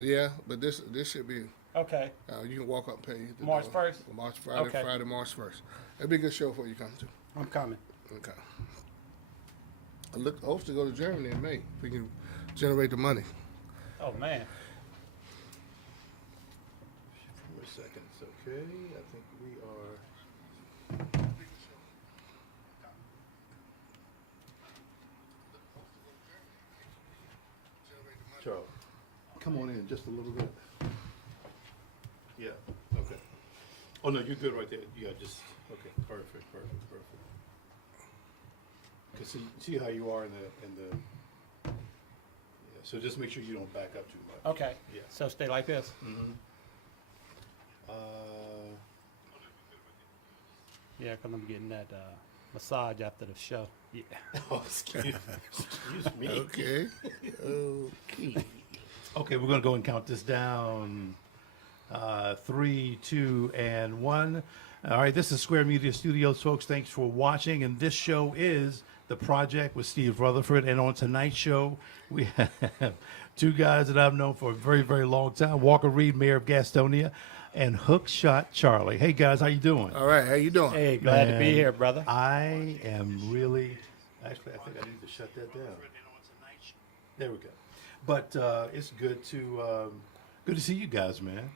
Yeah, but this should be. Okay. You can walk up and pay the March dollar. 1st? March Friday, Okay. Friday, March 1st. That'd be a good show for you to come to. I'm coming. Okay. I look hopes to go to Germany in May if we can generate the money. Oh, man. For a second, it's okay. I think we are. Charlie, come on in just a little bit. Yeah. Okay. Oh no, you're good right there. Yeah, just okay. Perfect. Cause see how you are in the. Yeah. So just make sure you don't back up too much. Okay. Yeah. So stay like this. Mm-hmm. Yeah, because I'm getting that massage after the show. Yeah. Oh, excuse me. Okay. Okay. Okay, we're going to go and count this down. 3, 2, and 1. All right, this is Square Media Studios, folks. Thanks for watching. And this show is The Project with Steve Rutherford. And on tonight's show, we have two guys that I've known for a very, very long time. Walker Reid, Mayor of Gastonia, and HookShot Charlie. Hey, guys, how you doing? All right. How you doing? Hey, glad to be Man, here, brother. I am really... Actually, I think I need to shut that down. There we go. But it's good to see you guys, man.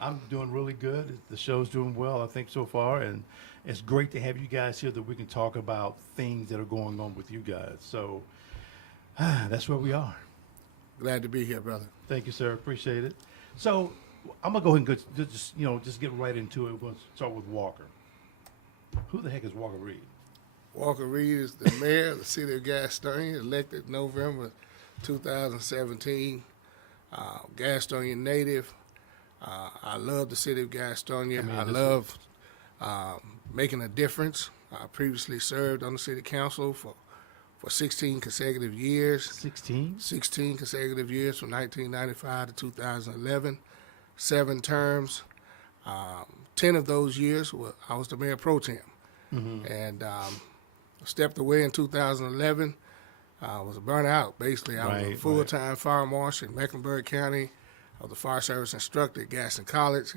I'm doing really good. The show's doing well, I think, so far. And it's great to have you guys here that we can talk about things that are going on with you guys. So that's where we are. Glad to be here, brother. Thank you, sir. Appreciate it. So I'm going to go ahead and just get right into it. We're going to start with Walker. Who the heck is Walker Reid? Walker Reid is the mayor of the city of Gastonia, elected November 2017. Gastonia native. I love the city of Gastonia. I love making a difference. I previously served on the city council for 16 consecutive years. 16? 16 consecutive years from 1995 to 2011. 7 terms. 10 of those years, I was the mayor pro tem. Mm-hmm. And stepped away in 2011. I was burnt out, basically. I was a full-time fire marshal in Mecklenburg County. I was a fire service instructor at Gaston College,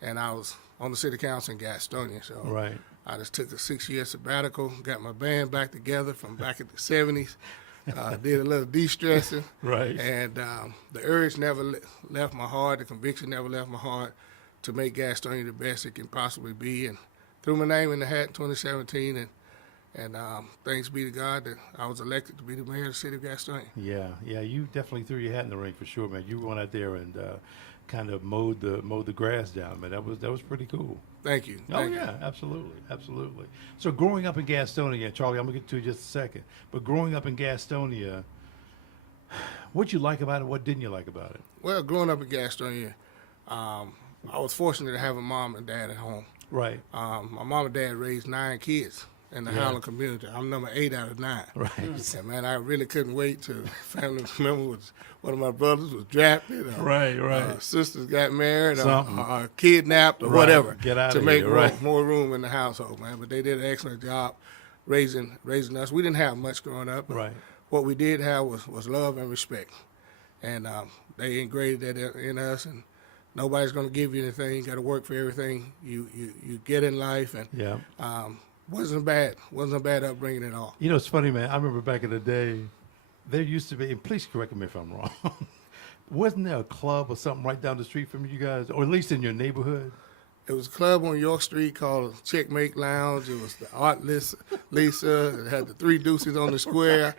and I was on the city council in Gastonia. So I just took a 6-year sabbatical, got my band back together from back in the 70s, did a little de-stressing. And the urge never left my heart, the conviction never left my heart to make Gastonia the best it can possibly be. And threw my name in the hat in 2017, and thanks be to God that I was elected to be the mayor of the city of Gastonia. Yeah, you definitely threw your hat in the ring for sure, man. You went out there and kind of mowed the grass down, man. That was pretty cool. Thank you. Thank you. Absolutely. So growing up in Gastonia, Charlie, I'm gonna get to you in just a second. But growing up in Gastonia, what'd you like about it? What didn't you like about it? Well, growing up in Gastonia, I was fortunate to have a mom and dad at home. Right. My mom and dad raised 9 kids in the Highland community. I'm number 8 out of 9. Right. And man, I really couldn't wait to family member was one of my brothers was drafted. Sisters got married or kidnapped or whatever. Get out to of make here. more room in the household, man. But they did an excellent job raising us. We didn't have much growing up. But what we did have was love and respect. And they ingrained that in us, and nobody's going to give you anything. You got to work for everything you get in life, and wasn't a bad upbringing at all. You know, it's funny, man. I remember back in the day, there used to be, and please correct me if I'm wrong, wasn't there a club or something right down the street from you guys, or at least in your neighborhood? It was a club on York Street called Checkmate Lounge. It was the Art Lisa. It had the 3 Deuces on the square,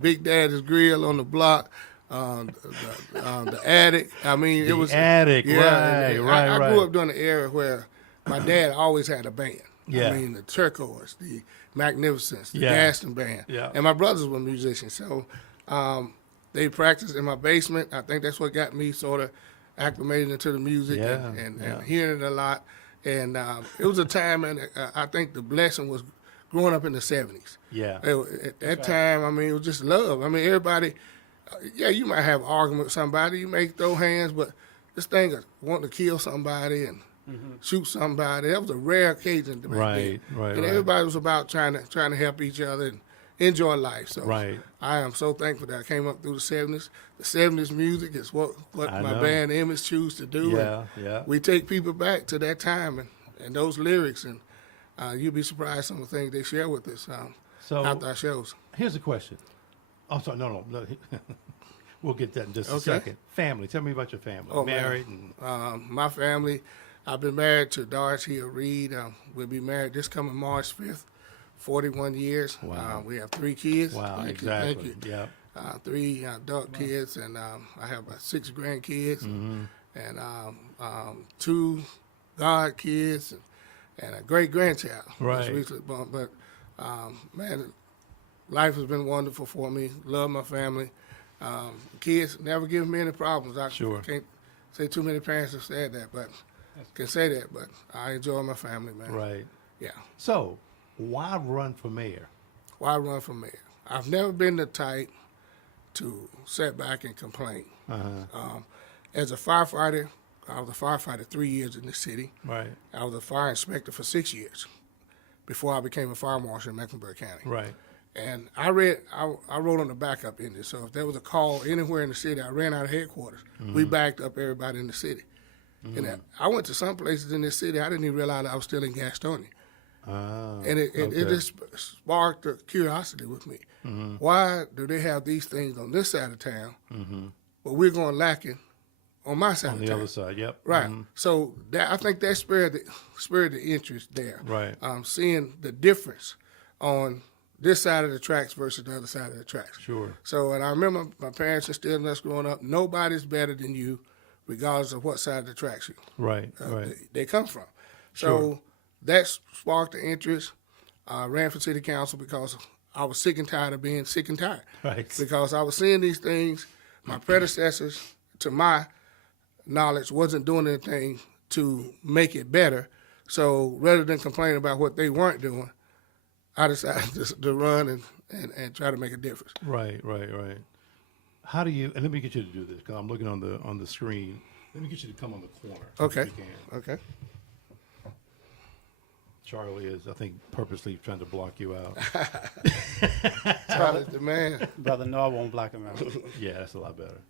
Big Daddy's Grill on the block. The attic. I mean, it was attic. Yeah, Right. I grew up during the era where my dad always had a band. Yeah. I mean, the Turquoise, the Magnificence, the Gaston Band. Yeah. And my brothers were musicians. So they practiced in my basement. I think that's what got me sort of acclimated into the music and hearing it a lot. And it was a time, and I think the blessing was growing up in the 70s. Yeah. At that time, I mean, it was just love. I mean, everybody, you might have an argument with somebody. You may throw hands, but this thing of wanting to kill somebody and shoot somebody, that was a rare occasion to make. Right. And everybody was about trying to help each other enjoy life. So Right. I am so thankful that I came up through the 70s. The 70s music is what I my know. band Image choose to do. Yeah, and yeah. we take people back to that time and those lyrics, and you'll be surprised some of the things they share with us So after our shows. here's a question. Oh, sorry, no. We'll get that in just a Okay. second. Family. Tell me about your family. Oh, man. Married and My family, I've been married to Dorothy Reid. We'll be married this coming March 5th, 41 years. Wow. We have 3 kids. wow, Thank exactly. You, thank you. Yeah. 3 adult kids, and I have about 6 grandkids, Mm-hmm. and 2 god kids, and a great grandchild. Right. That's recently born. But man, life has been wonderful for me. Love my family. Kids never give me any problems. I Sure. can't say too many parents have said that, but can say that. But I enjoy my family, man. Right. Yeah. So, why run for mayor? Why run for mayor? I've never been the type to sit back and complain. As a firefighter, I was a firefighter 3 years in the city. Right. I was a fire inspector for 6 years before I became a fire marshal in Mecklenburg County. Right. And I wrote on the backup end. So if there was a call anywhere in the city, I ran out of headquarters. We backed up everybody in the city. And I went to some places in this city, I didn't even realize I was still in Gastonia. And it just sparked a curiosity with me. Why do they have these things on this side of town, but we're going lacking on my side On of the town? other side, yep. Right. So I think that spurred the interest there. Right. Seeing the difference on this side of the tracks versus the other side of the tracks. Sure. So, and I remember my parents instilling us growing up, nobody's better than you, regardless of what side of the tracks Right. Right. they come from. So Sure. that sparked the interest. I ran for city council because I was sick and tired of being sick and tired. Right. Because I was seeing these things, my predecessors, to my knowledge, wasn't doing anything to make it better. So rather than complain about what they weren't doing, I decided to run and try to make a difference. Right. How do you? And let me get you to do this because I'm looking on the screen. Let me get you to come on the corner. Okay. If you can. Okay. Charlie is, I think, purposely trying to block you out. Charlie's the man. Brother, no, I won't block him out. Yeah, that's a lot better.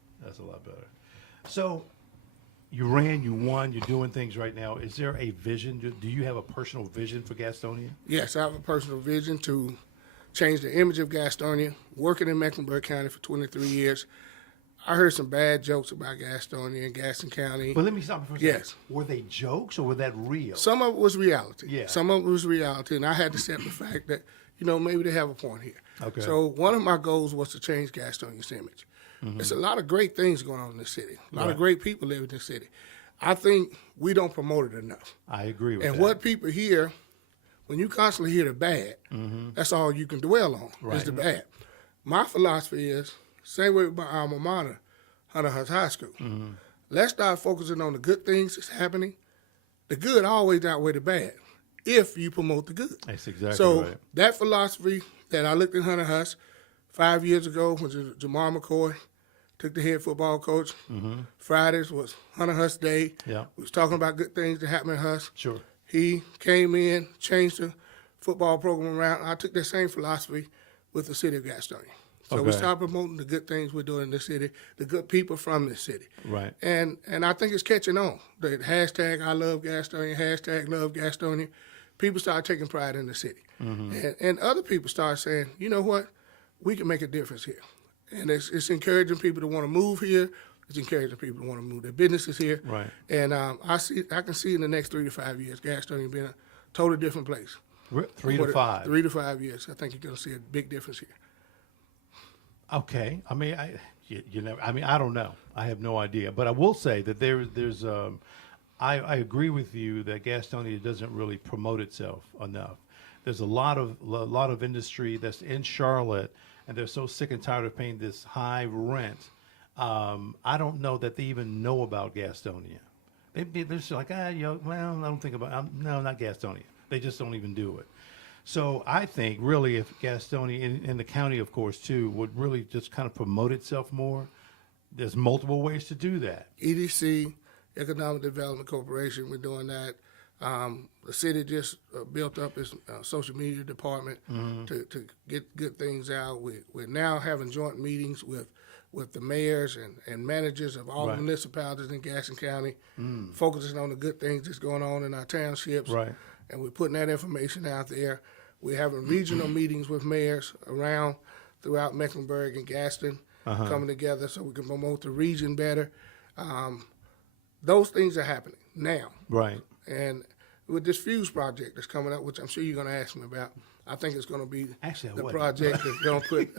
So, you ran, you won, you're doing things right now. Is there a vision? Do you have a personal vision for Gastonia? Yes, I have a personal vision to change the image of Gastonia. Working in Mecklenburg County for 23 years, I heard some bad jokes about Gastonia and Gaston County. But let me stop you for a second. Yes. Were they jokes or were that real? Some of it was reality. Yeah. Some of it was reality, and I had to accept the fact that, maybe they have a point here. Okay. So one of my goals was to change Gastonia's image. There's a lot of great things going on in this city. A lot Right. of great people live in this city. I think we don't promote it enough. I agree with And that. what people hear, when you constantly hear the bad, that's all you can dwell on, Right. is the bad. My philosophy is, same way with my alma mater, Hunter Hunts High School. Let's start focusing on the good things that's happening. The good always outweigh the bad if you promote the good. That's exactly So right. that philosophy that I looked at Hunter Hunts 5 years ago when Jamar McCoy took the head football coach. Fridays was Hunter Hunts Day. Yeah. We was talking about good things that happened in Hunts. Sure. He came in, changed the football program around. I took that same philosophy with the city of Gastonia. So we Okay. started promoting the good things we're doing in the city, the good people from this city. Right. And I think it's catching on. The hashtag I love Gastonia, hashtag love Gastonia. People start taking pride in the city. And other people start saying, you know what, we can make a difference here. And it's encouraging people to want to move here. It's encouraging people to want to move their businesses here. Right. And I can see in the next 3 to 5 years, Gastonia being a totally different place. 3 to 5. 3 to 5 years. I think you're going to see a big difference here. Okay. I mean, you never. I mean, I don't know. I have no idea. But I will say that there's. I agree with you that Gastonia doesn't really promote itself enough. There's a lot of industry that's in Charlotte, and they're so sick and tired of paying this high rent. I don't know that they even know about Gastonia. They're just like, well, I don't think about. No, not Gastonia. They just don't even do it. So I think really if Gastonia, in the county, of course, too, would really just kind of promote itself more, there's multiple ways to do that. EDC, Economic Development Corporation, we're doing that. The city just built up its social media department to get good things out. We're now having joint meetings with the mayors and managers of all the municipalities in Gaston County, focusing on the good things that's going on in our townships. Right. And we're putting that information out there. We're having regional meetings with mayors throughout Mecklenburg and Gaston, coming together so we can promote the region better. Those things are happening now. Right. And with this Fuse project that's coming up, which I'm sure you're going to ask me about, I think it's going to be Actually, I the wasn't. project that's going to put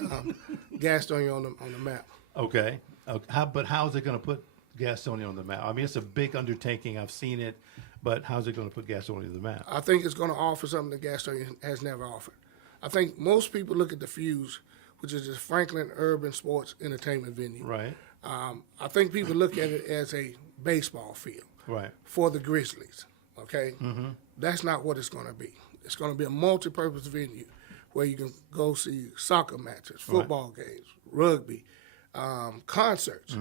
Gastonia on the map. Okay. But how is it going to put Gastonia on the map? I mean, it's a big undertaking. I've seen it, but how's it going to put Gastonia on the map? I think it's going to offer something that Gastonia has never offered. I think most people look at the Fuse, which is the Franklin Urban Sports Entertainment Venue. Right. I think people look at it as a baseball field Right. for the Grizzlies. Okay, that's not what it's going to be. It's going to be a multi-purpose venue where you can go see soccer matches, football games, rugby, concerts,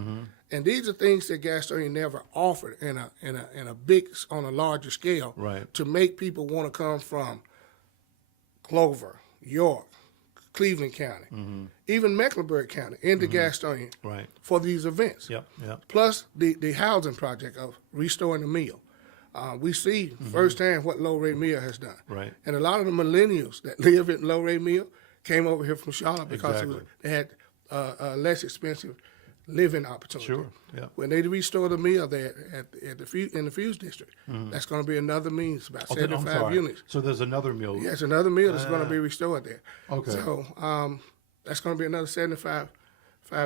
and these are things that Gastonia never offered in a big on a larger scale. Right. To make people want to come from Clover, York, Cleveland County, even Mecklenburg County into Gastonia Right. for these events. Yep. Yep. Plus the housing project of restoring the mill. We see firsthand what Low Rate Mill has done. Right. And a lot of the millennials that live in Low Rate Mill came over here from Charlotte because Exactly. they had a less expensive living opportunity. Sure. Yeah. When they restore the mill there in the Fuse district, that's going to be another means, about I'm 75 sorry. units. So there's another mill. Yes, another mill that's going to be restored there. Okay. So that's going to be another 75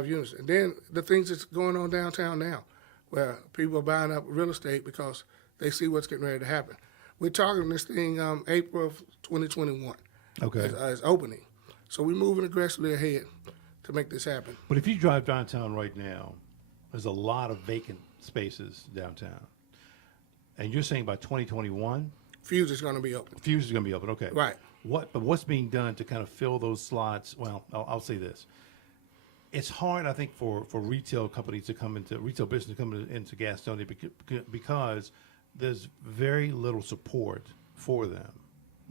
units. And then the things that's going on downtown now, where people are buying up real estate because they see what's getting ready to happen. We're targeting this thing April of 2021 Okay. as opening. So we're moving aggressively ahead to make this happen. But if you drive downtown right now, there's a lot of vacant spaces downtown. And you're saying by 2021, Fuse is going to be open. Fuse is going to be open. Okay. Right. But what's being done to kind of fill those slots? Well, I'll say this. It's hard, I think, for retail companies to come into retail business to come into Gastonia because there's very little support for them.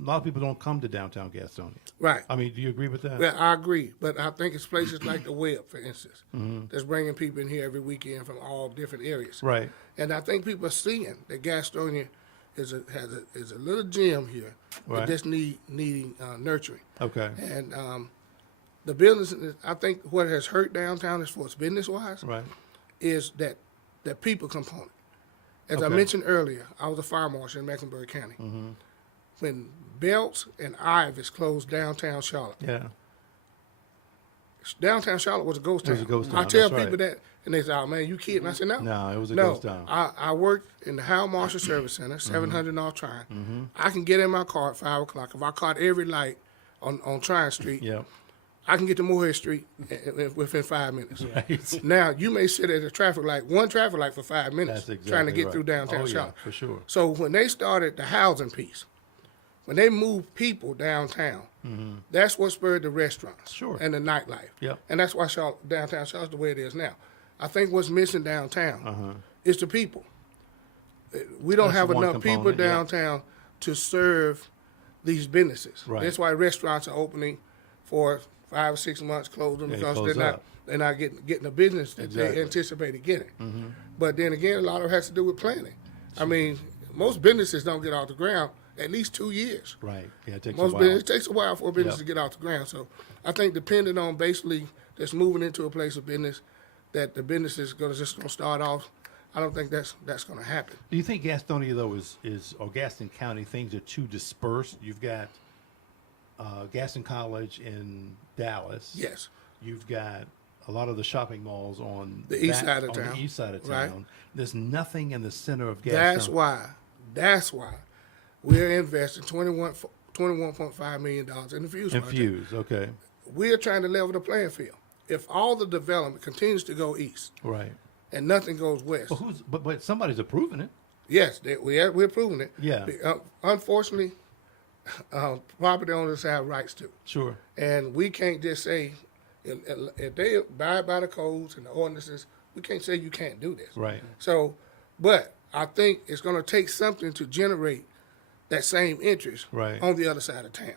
A lot of people don't come to downtown Gastonia. Right. I mean, do you agree with that? Well, I agree, but I think it's places like the Web, for instance, that's bringing people in here every weekend from all different areas. Right. And I think people are seeing that Gastonia is a little gem here Right. that just needing nurturing. Okay. And the business, I think what has hurt downtown as far as business-wise Right. is that people component. As I Okay. mentioned earlier, I was a fire marshal in Mecklenburg County. When Belts and Ivis closed downtown Charlotte, Yeah. downtown Charlotte was a ghost town. It was a ghost I town, tell that's people right. that, and they say, "Oh man, you kidding?" I said, "No, No, it was a no. ghost town. I worked in the Howell Marshall Service Center, 700 North Tryon. I can get in my car at 5 o'clock. If I caught every light on Tryon Street, Yep. I can get to Moorhead Street within 5 minutes. Right. Now you may sit at a traffic light, one traffic light for 5 minutes, That's exactly trying to get right. through downtown Oh, yeah, Charlotte. for sure. So when they started the housing piece, when they moved people downtown, that's what spurred the restaurants Sure. and the nightlife. Yep. And that's why downtown Charlotte's the way it is now. I think what's missing downtown is the people. We don't That's have one enough people component, yeah. downtown to serve these businesses. Right. That's why restaurants are opening for 5 or 6 months, closing They because close they're not getting the business that Exactly. they anticipated getting. But then again, a lot of it has to do with planning. I mean, most businesses don't get off the ground at least 2 years. Right. Yeah, it takes Most a while. business, it takes a while for a business Yep. to get off the ground. So I think depending on basically just moving into a place of business, that the business is going to start off. I don't think that's going to happen. Do you think Gastonia though is or Gaston County things are too dispersed? You've got Gaston College in Dallas. Yes. You've got a lot of the shopping malls on The east side of on town. The east side of Right. town. There's nothing in the center of Gaston. That's why we're investing $21.5 million in the Fuse project. Infused. Okay. We're trying to level the playing field. If all the development continues to go east Right. and nothing goes west, But somebody's approving it. yes, we're proving it. Yeah. Unfortunately, property owners have rights to. Sure. And we can't just say, if they abide by the codes and the ordinances, we can't say you can't do this. Right. So, but I think it's going to take something to generate that same interest Right. on the other side of town.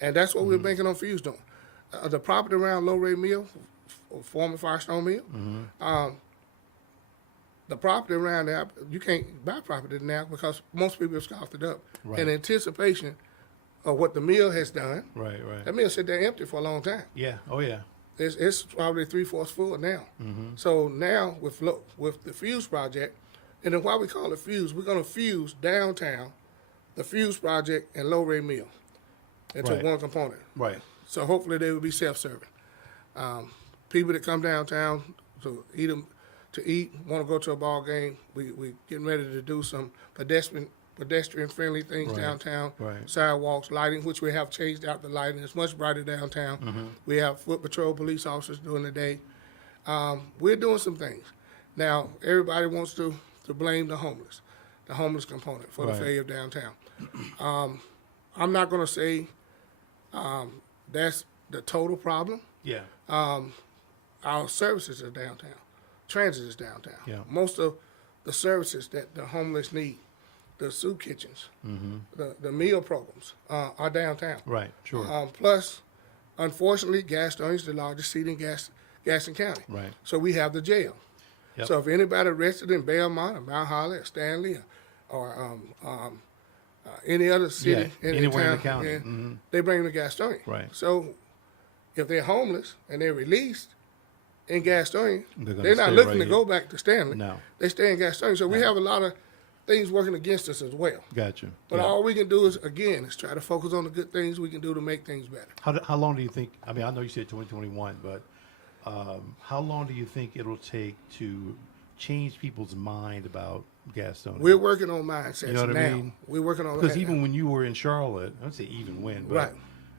And that's what we're banking on Fuse doing. The property around Low Ray Mill, former Firestone Mill, the property around there, you can't buy property now because most people have scoffed it up Right. in anticipation of what the mill has done. Right. That mill sat there empty for a long time. Yeah. Oh, yeah. It's probably 3/4 full now. So now with the Fuse project, and then why we call it Fuse, we're going to fuse downtown, the Fuse project, and Low Ray Mill into Right. one component. Right. So hopefully they will be self-serving. People that come downtown to eat, want to go to a ball game. We getting ready to do some pedestrian-friendly things Right. downtown. Right. Sidewalks, lighting, which we have changed out the lighting. It's much brighter downtown. We have foot patrol police officers during the day. We're doing some things. Now, everybody wants to blame the homeless component for the Right. failure of downtown. I'm not going to say that's the total problem. Yeah. Our services are downtown. Transit is downtown. Yeah. Most of the services that the homeless need, the soup kitchens, the meal programs, are downtown. Right. Sure. Plus, unfortunately, Gastonia is the largest city in Gaston County. Right. So we have the jail. Yep. So if anybody arrested in Belmont or Mount Holly or Stanley or any other city anywhere in the town, county. yeah, they bring them to Gastonia. Right. So if they're homeless and they're released in Gastonia, They're gonna they're not stay looking right to here. go back to Stanley. No. They stay in Gastonia. So we have a lot of things working against us as well. Gotcha. But Yeah. all we can do is try to focus on the good things we can do to make things better. How long do you think? I mean, I know you said 2021, but how long do you think it'll take to change people's mind about Gastonia? We're working on mindsets You know what now. I mean? We're working on Because that even now. when you were in Charlotte, I don't say even when, but Right.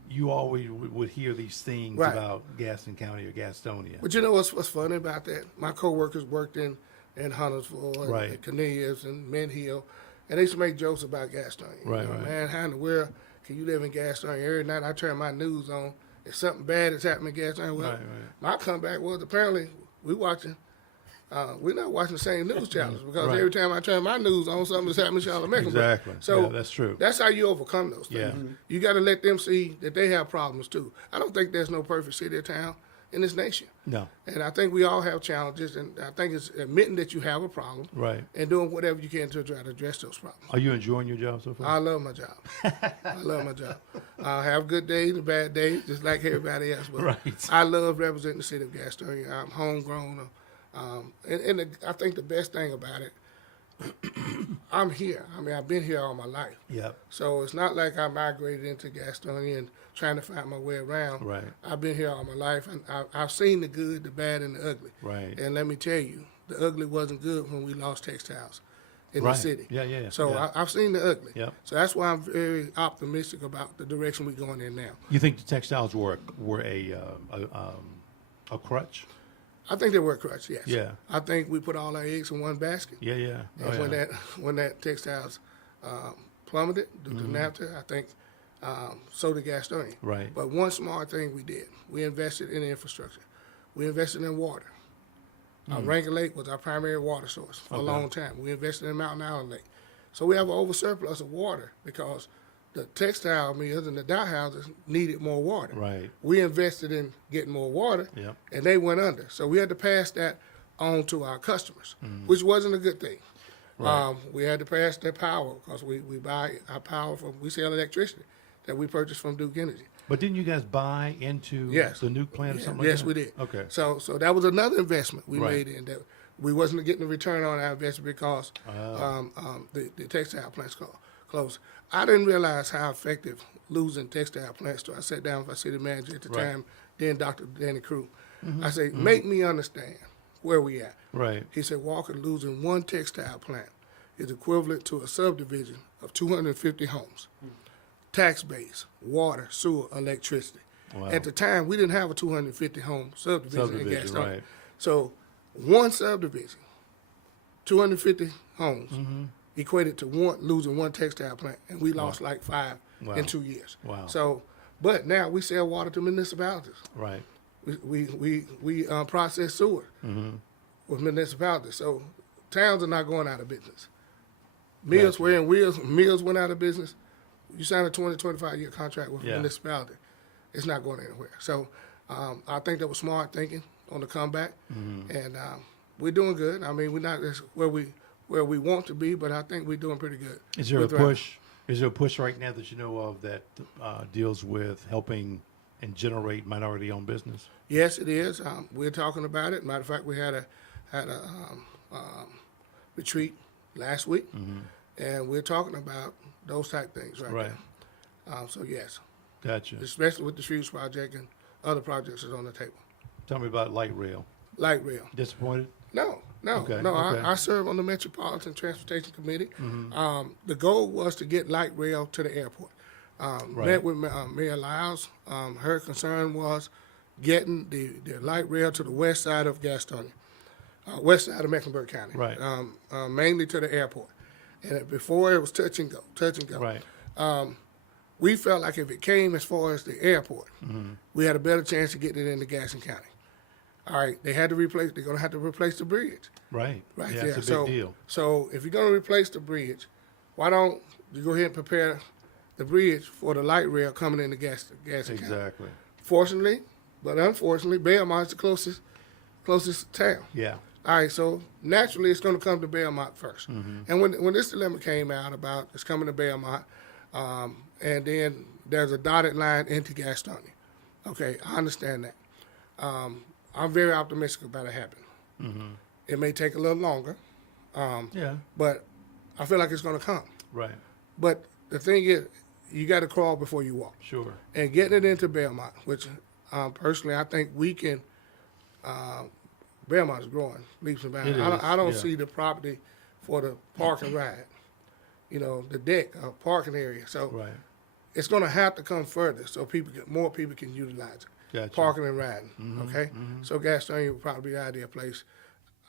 you always would hear these things Right. about Gaston County or Gastonia. But you know what's funny about that? My coworkers worked in Huntersville and Right. Cornelius and Mint Hill, and they used to make jokes about Gastonia. Right, right. Man, how in the world can you live in Gastonia? Every night I turn my news on, if something bad is happening in Gastonia, well, Right, right. my comeback was apparently we're not watching the same news channels because Right. every time I turn my news on, something is happening in Charlotte, Mecklenburg. Exactly. So Yeah, that's true. That's how you overcome those things. Yeah. You got to let them see that they have problems too. I don't think there's no perfect city or town in this nation. No. And I think we all have challenges, and I think it's admitting that you have a problem Right. and doing whatever you can to try to address those problems. Are you enjoying your job so far? I love my job. I love my job. I have good days and bad days, just like everybody else. But Right. I love representing the city of Gastonia. I'm homegrown. I think the best thing about it, I'm here. I mean, I've been here all my life. Yep. So it's not like I migrated into Gastonia and trying to find my way around. Right. I've been here all my life, and I've seen the good, the bad, and the ugly. Right. And let me tell you, the ugly wasn't good when we lost textiles in Right. the city. Yeah. So yeah. I've seen the ugly. Yep. So that's why I'm very optimistic about the direction we're going in now. You think the textiles were a crutch? I think they were crutch, yes. Yeah. I think we put all our eggs in one basket. Yeah. Yeah. Oh, And yeah. when that textiles plummeted due to NAFTA, I think so did Gastonia. Right. But one smart thing we did, we invested in infrastructure. We invested in water. Rankin Lake was our primary water source for a long time. We invested in Mountain Island Lake. So we have an oversurplus of water because the textile mills and the dye houses needed more water. Right. We invested in getting more water, Yep. and they went under. So we had to pass that on to our customers, which wasn't a good thing. Right. We had to pass their power because we buy our power we sell electricity that we purchase from Duke Energy. But didn't you guys buy into Yes. the nuke plant or Yeah, something yes, like we that? did. Okay. So that was another investment we Right. made in that we wasn't getting a return on our investment because the textile plants closed. I didn't realize how effective losing textile plants to. I sat down with our city manager at the Right. time, then Dr. Danny Crew. I said, make me understand where we at. Right. He said, Walker, losing one textile plant is equivalent to a subdivision of 250 homes. Tax base, water, sewer, electricity. Wow. At the time, we didn't have a 250 home subdivision in Subdivision, Gastonia. right. So one subdivision, 250 homes, equated to losing one textile plant, and we lost like 5 Wow. in 2 years. Wow. So, but now we sell water to municipalities. Right. We process sewer with municipalities. So towns are not going out of business. Mills went out of business. you sign a 20, 25-year contract with a Yeah. municipality, it's not going anywhere. So I think that was smart thinking on the comeback, and we're doing good. I mean, we're not as where we want to be, but I think we're doing pretty good. Is there a We're thriving. push? Is there a push right now that you know of that deals with helping and generate minority-owned business? Yes, it is. We're talking about it. Matter of fact, we had a retreat last week, and we're talking about those type things right now. So yes, Gotcha. especially with the Shrews project and other projects that's on the table. Tell me about light rail. Light rail. Disappointed? No. Okay, okay. I serve on the Metropolitan Transportation Committee. The goal was to get light rail to the airport. Met with Mayor Lyles. Her concern was getting the light rail to the west side of Gastonia, west side of Mecklenburg County, Right. Mainly to the airport. And before it was touch and go. Right. We felt like if it came as far as the airport, we had a better chance of getting it into Gaston County. All right, they're going to have to replace the bridge. Right. Right Yeah, there. it's a big deal. So if you're going to replace the bridge, why don't you go ahead and prepare the bridge for the light rail coming into Gaston County? Exactly. Fortunately, but unfortunately, Belmont's the closest town. Yeah. All right, so naturally it's going to come to Belmont first. And when this dilemma came out about it's coming to Belmont, and then there's a dotted line into Gastonia. Okay, I understand that. I'm very optimistic about it happening. It may take a little longer, Yeah. but I feel like it's going to come. Right. But the thing is, you got to crawl before you walk. Sure. And getting it into Belmont, which personally I think we can. Belmont is growing leaps and bounds. It is, I don't yeah. see the property for the park and ride. The deck, parking area. So Right. it's going to have to come further so more people can utilize it. Gotcha. Parking and riding. Okay, so Gastonia would probably be the ideal place.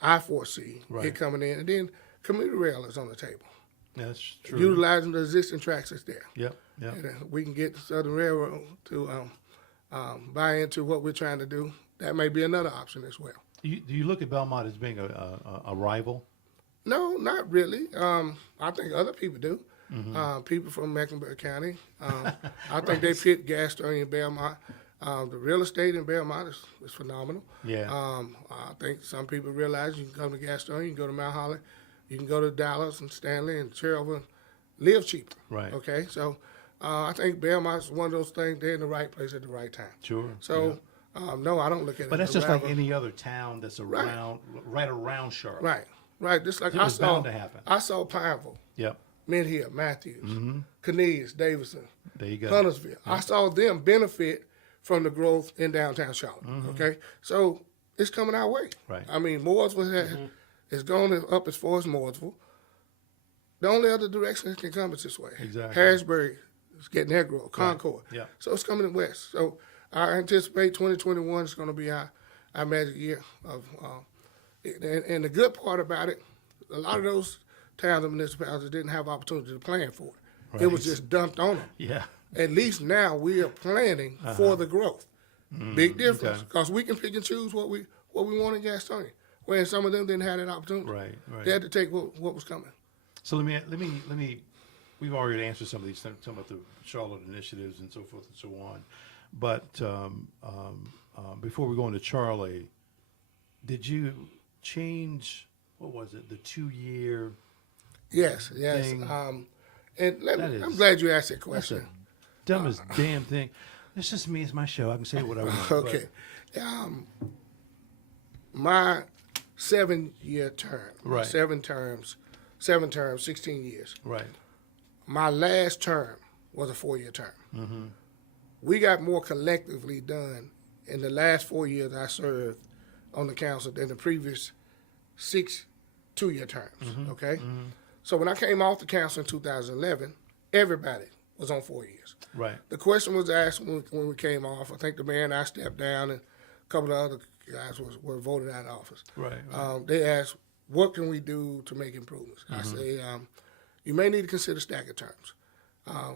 I foresee Right. it coming in, and then commuter rail is on the table. That's true. Utilizing the existing tracks that's there. Yep. Yep. And we can get the Southern Railroad to buy into what we're trying to do. That may be another option as well. Do you look at Belmont as being a rival? No, not really. I think other people do. People from Mecklenburg County. I think they pit Gastonia and Belmont. The real estate in Belmont is phenomenal. Yeah. I think some people realize you can come to Gastonia, you can go to Mount Holly, you can go to Dallas and Stanley and Cherville, live cheaper. Right. Okay, so I think Belmont's one of those things. They're in the right place at the right time. Sure. So no, I don't look at it. But that's as just a like rival. any other town that's around, right around Charlotte. Right. Just like It I was saw, bound to happen. I saw Pineville, Yep. Mint Hill, Matthews, Cornelius, Davidson, There you go. Huntersville. I saw them benefit from the growth in downtown Charlotte. Okay, so it's coming our way. Right. I mean, Mooresville is going up as far as Mooresville. The only other direction it can come is this way. Exactly. Harrisburg is getting their growth. Concord. Yeah. So it's coming west. So I anticipate 2021 is going to be our magic year of. And the good part about it, a lot of those towns and municipalities didn't have opportunity to plan for it. It was Right. just dumped on them. Yeah. At least now we are planning for the growth. Big difference, okay. because we can pick and choose what we want in Gastonia, whereas some of them didn't have that opportunity. Right. Right. They had to take what was coming. So let me. We've already answered some of these things, some of the Charlotte initiatives and so forth and so on. But before we go into Charlie, did you change? What was it? The 2-year. Yes. Thing. I'm glad you asked that That's question. the dumbest damn thing. It's just me. It's my show. I can say what I want. Okay. My 7-year term, Right. 7 terms, 16 years. But, right. My last term was a 4-year term. We got more collectively done in the last 4 years I served on the council than the previous 6 2-year terms. Okay? So when I came off the council in 2011, everybody was on 4 years. Right. The question was asked when we came off. I think the mayor and I stepped down, and a couple of other guys were voted out of office. Right. They asked, what can we do to make improvements? I say, you may need to consider stagger terms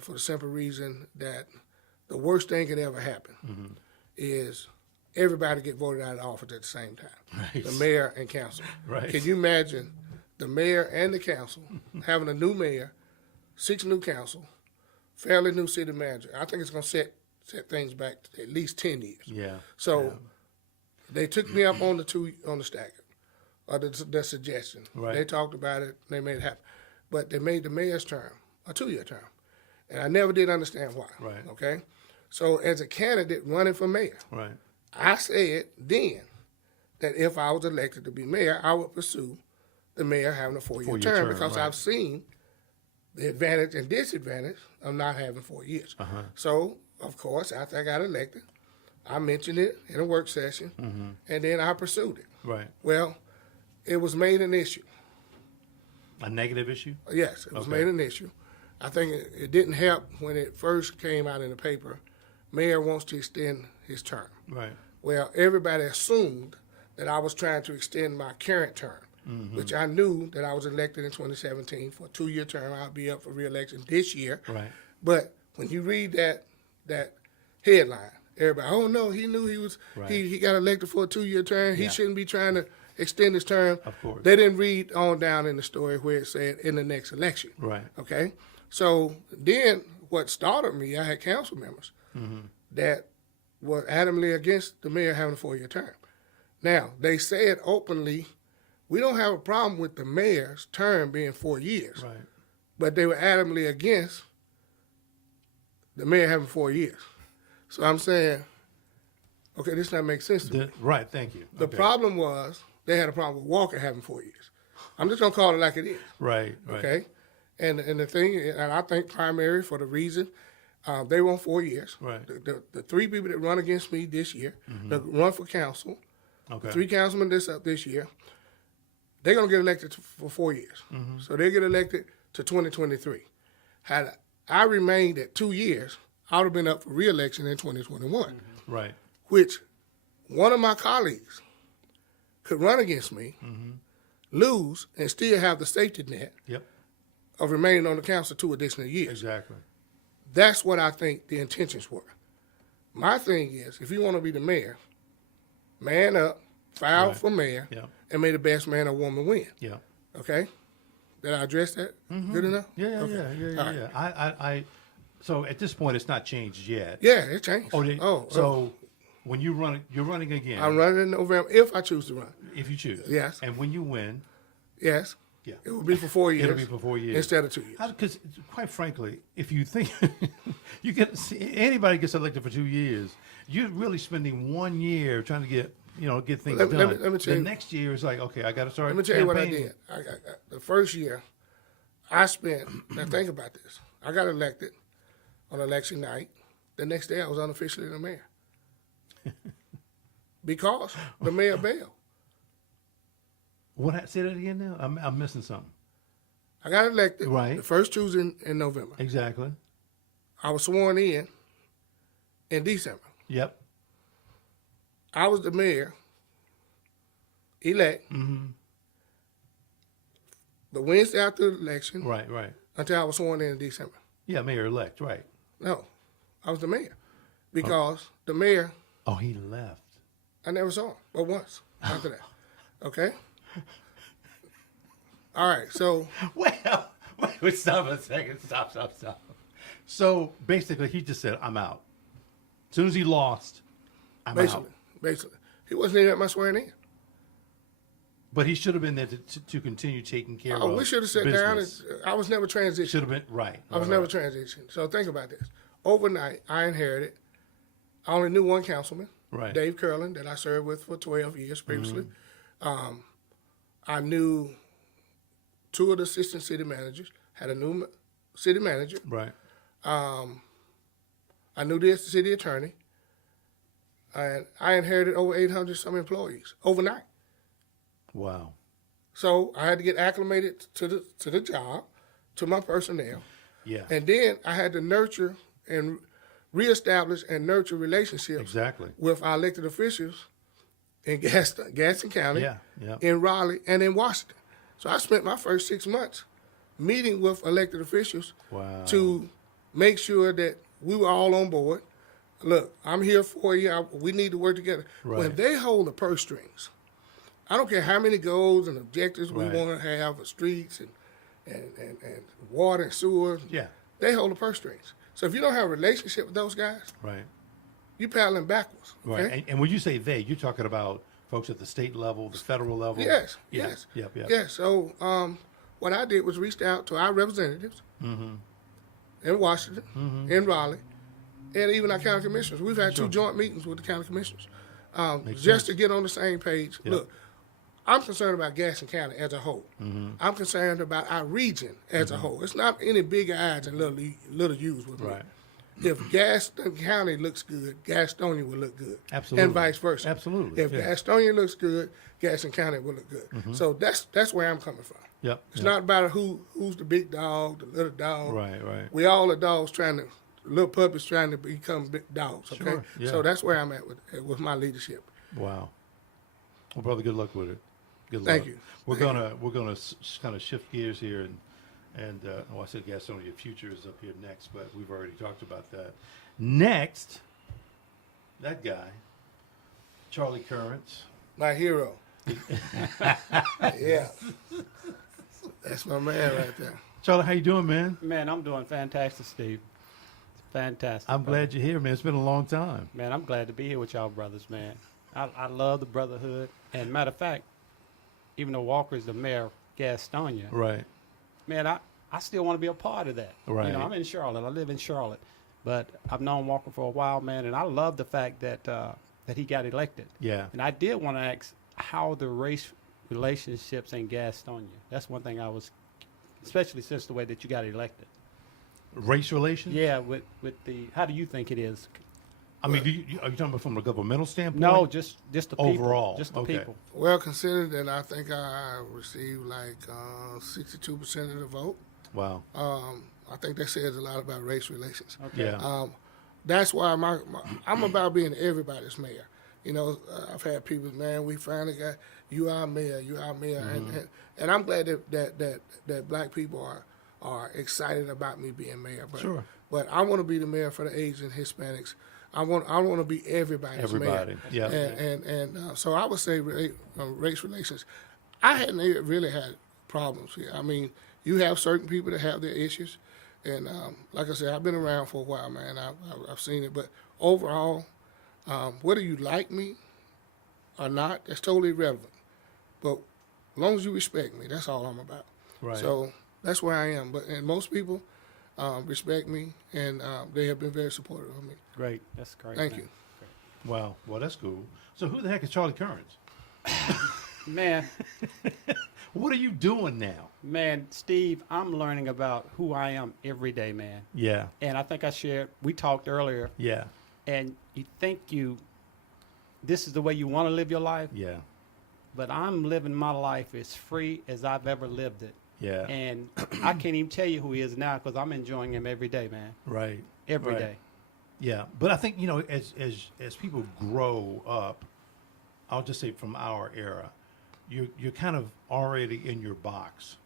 for the simple reason that the worst thing could ever happen is everybody get voted out of office at the same time, Right. the mayor and council. Right. Can you imagine the mayor and the council having a new mayor, 6 new council, fairly new city manager. I think it's going to set things back at least 10 years. Yeah. So they took me up on the stagger, or the suggestion. Right. They talked about it. They made it happen. But they made the mayor's term a 2-year term. And I never did understand why. Right. Okay? So as a candidate running for mayor, Right. I said then that if I was elected to be mayor, I would pursue the mayor having a 4-year term because right. I've seen the advantage and disadvantage of not having 4 years. Uh-huh. So, of course, after I got elected, I mentioned it in a work session, and then I pursued it. Right. Well, it was made an issue. A negative issue? Yes, it was Okay. made an issue. I think it didn't help when it first came out in the paper. Mayor wants to extend his term. Right. Well, everybody assumed that I was trying to extend my current term, which I knew that I was elected in 2017 for a 2-year term. I'll be up for re-election this year. Right. But when you read that headline, everybody, oh no, he knew he was Right. he got elected for a 2-year term. He Yeah. shouldn't be trying to extend his term. Of course. They didn't read on down in the story where it said in the next election. Right. Okay. So then what startled me, I had council members that were adamantly against the mayor having a 4-year term. Now, they said openly, we don't have a problem with the mayor's term being 4 years, Right. but they were adamantly against the mayor having 4 years. So I'm saying, okay, this not make sense to me. Right. Thank you. The Okay. problem was they had a problem with Walker having 4 years. I'm just going to call it like it is. Right. Right. Okay, and the thing, and I think primary for the reason they want 4 years. Right. The 3 people that run against me this year, that run for council, Okay. 3 councilmen this year, they're gonna get elected for 4 years. So they get elected to 2023. Had I remained at 2 years, I would have been up for re-election in 2021, Right. which one of my colleagues could run against me, lose, and still have the safety net Yep. of remaining on the council 2 additional years. Exactly. That's what I think the intentions were. My thing is, if you want to be the mayor, man up, file Right. for mayor, Yeah. and may the best man or woman win. Yeah. Okay? Did I address that good enough? Yeah. Yeah. Okay. Yeah. Yeah. All right. Yeah. I. So at this point, it's not changed yet. Yeah, it changed. Oh. So when you're running again. I'm running in November if I choose to run. If you choose. Yes. And when you win. Yes. Yeah. It will be for 4 years. It'll be for 4 years instead of 2 years. Because quite frankly, if you think anybody gets elected for 2 years, you're really spending 1 year trying to get things Let me- done. let me tell the you- next year is like, okay, I got to start. Let me tell you what I campaigning. did. The first year, I spent, now think about this. I got elected on election night. The next day, I was unofficially the mayor. Because the mayor bailed. Say that again now. I'm missing something. I got elected Right. the first Tuesday in November. Exactly. I was sworn in December. Yep. I was the mayor elect the Wednesday after the election Right. Right. until I was sworn in December. Yeah, mayor elect. Right. No, I was the mayor because the mayor, Oh, he left. I never saw him but once after that. Okay? All right, so Well, wait, stop a second. Stop. So basically, he just said, "I'm out." As soon as he lost, I'm out. basically, he wasn't even at my swearing in. But he should have been there to continue taking care of. We should have sat down. business. And, I was never transitioned. Should have been right. I was never transitioned. So think about this. Overnight, I inherited. I only knew one councilman, Right. Dave Curlin, that I served with for 12 years previously. I knew 2 of the assistant city managers. Had a new city manager. Right. I knew the city attorney. And I inherited over 800 some employees overnight. Wow. So I had to get acclimated to the job, to my personnel. Yeah. And then I had to nurture and reestablish and nurture relationships Exactly. with our elected officials in Gaston County, Yeah. Yeah. in Raleigh, and in Washington. So I spent my first 6 months meeting with elected officials Wow. to make sure that we were all on board. Look, I'm here for you. We need to work together. Right. When they hold the purse strings, I don't care how many goals and objectives we Right. want to have for streets and water and sewer. Yeah. They hold the purse strings. So if you don't have a relationship with those guys, Right. you're paddling backwards. Right. Okay? And when you say they, you're talking about folks at the state level, the federal level? Yes, Yeah. yes. Yep, yep. Yes. So what I did was reached out to our representatives in Washington, in Raleigh, and even our county commissioners. We've had 2 joint meetings with the county commissioners just sense. to get on the same page. Yep. Look, I'm concerned about Gaston County as a whole. I'm concerned about our region as a whole. It's not any big eyes and little U's with me. Right. If Gaston County looks good, Gastonia will look good. Absolutely. And vice versa. Absolutely, If yeah. Gastonia looks good, Gaston County will look good. So that's where I'm coming from. Yep. It's yep. not about who's the big dog, the little dog. Right, right. We all are dogs little puppies trying to become big dogs. Okay, Sure, yeah. so that's where I'm at with my leadership. Wow. Well, brother, good luck with it. Good luck. Thank you. We're Thank gonna kind of shift gears here, and I said Gastonia Future is up here next, but we've already talked about that. Next, that guy, Charlie Currence. My hero. Yeah, that's my man right there. Charlie, how you doing, man? Man, I'm doing fantastic, Steve. Fantastic. I'm brother. glad you're here, man. It's been a long time. Man, I'm glad to be here with y'all brothers, man. I love the brotherhood. And matter of fact, even though Walker is the mayor of Gastonia, Right. man, I still want to be a part of that. Right. You know, I'm in Charlotte. I live in Charlotte. But I've known Walker for a while, man, and I love the fact that that he got elected. Yeah. And I did want to ask how the race relationships in Gastonia. That's one thing I was, especially since the way that you got elected. Race relations? Yeah, with the, how do you think it is? I mean, are you talking about from a governmental standpoint? No, just the people. Overall, Just the okay. people. Well, considered that I think I received like 62% of the vote. Wow. I think that says a lot about race relations. Okay. Yeah. That's why I'm about being everybody's mayor. You know, I've had people, man, we finally got you our mayor, and I'm glad that black people are excited about me being mayor. But, Sure. But I want to be the mayor for the Asian, Hispanics. I want to be everybody's Everybody, mayor. yeah. And so I would say race relations. I hadn't really had problems here. I mean, you have certain people that have their issues. And like I said, I've been around for a while, man. I've seen it. But overall, whether you like me or not, that's totally irrelevant. But as long as you respect me, that's all I'm about. Right. So that's where I am. And most people respect me, and they have been very supportive of me. Great. That's great. Thank man. you. Wow. Well, that's cool. So who the heck is Charlie Currence? Man, What are you doing now? man, Steve, I'm learning about who I am every day, man. Yeah. And I think we talked earlier, Yeah. and you think this is the way you want to live your life, Yeah. but I'm living my life as free as I've ever lived it. Yeah. And I can't even tell you who he is now because I'm enjoying him every day, man. Right. Every Right. day. Yeah. But I think, as people grow up, I'll just say from our era, you're kind of already in your box,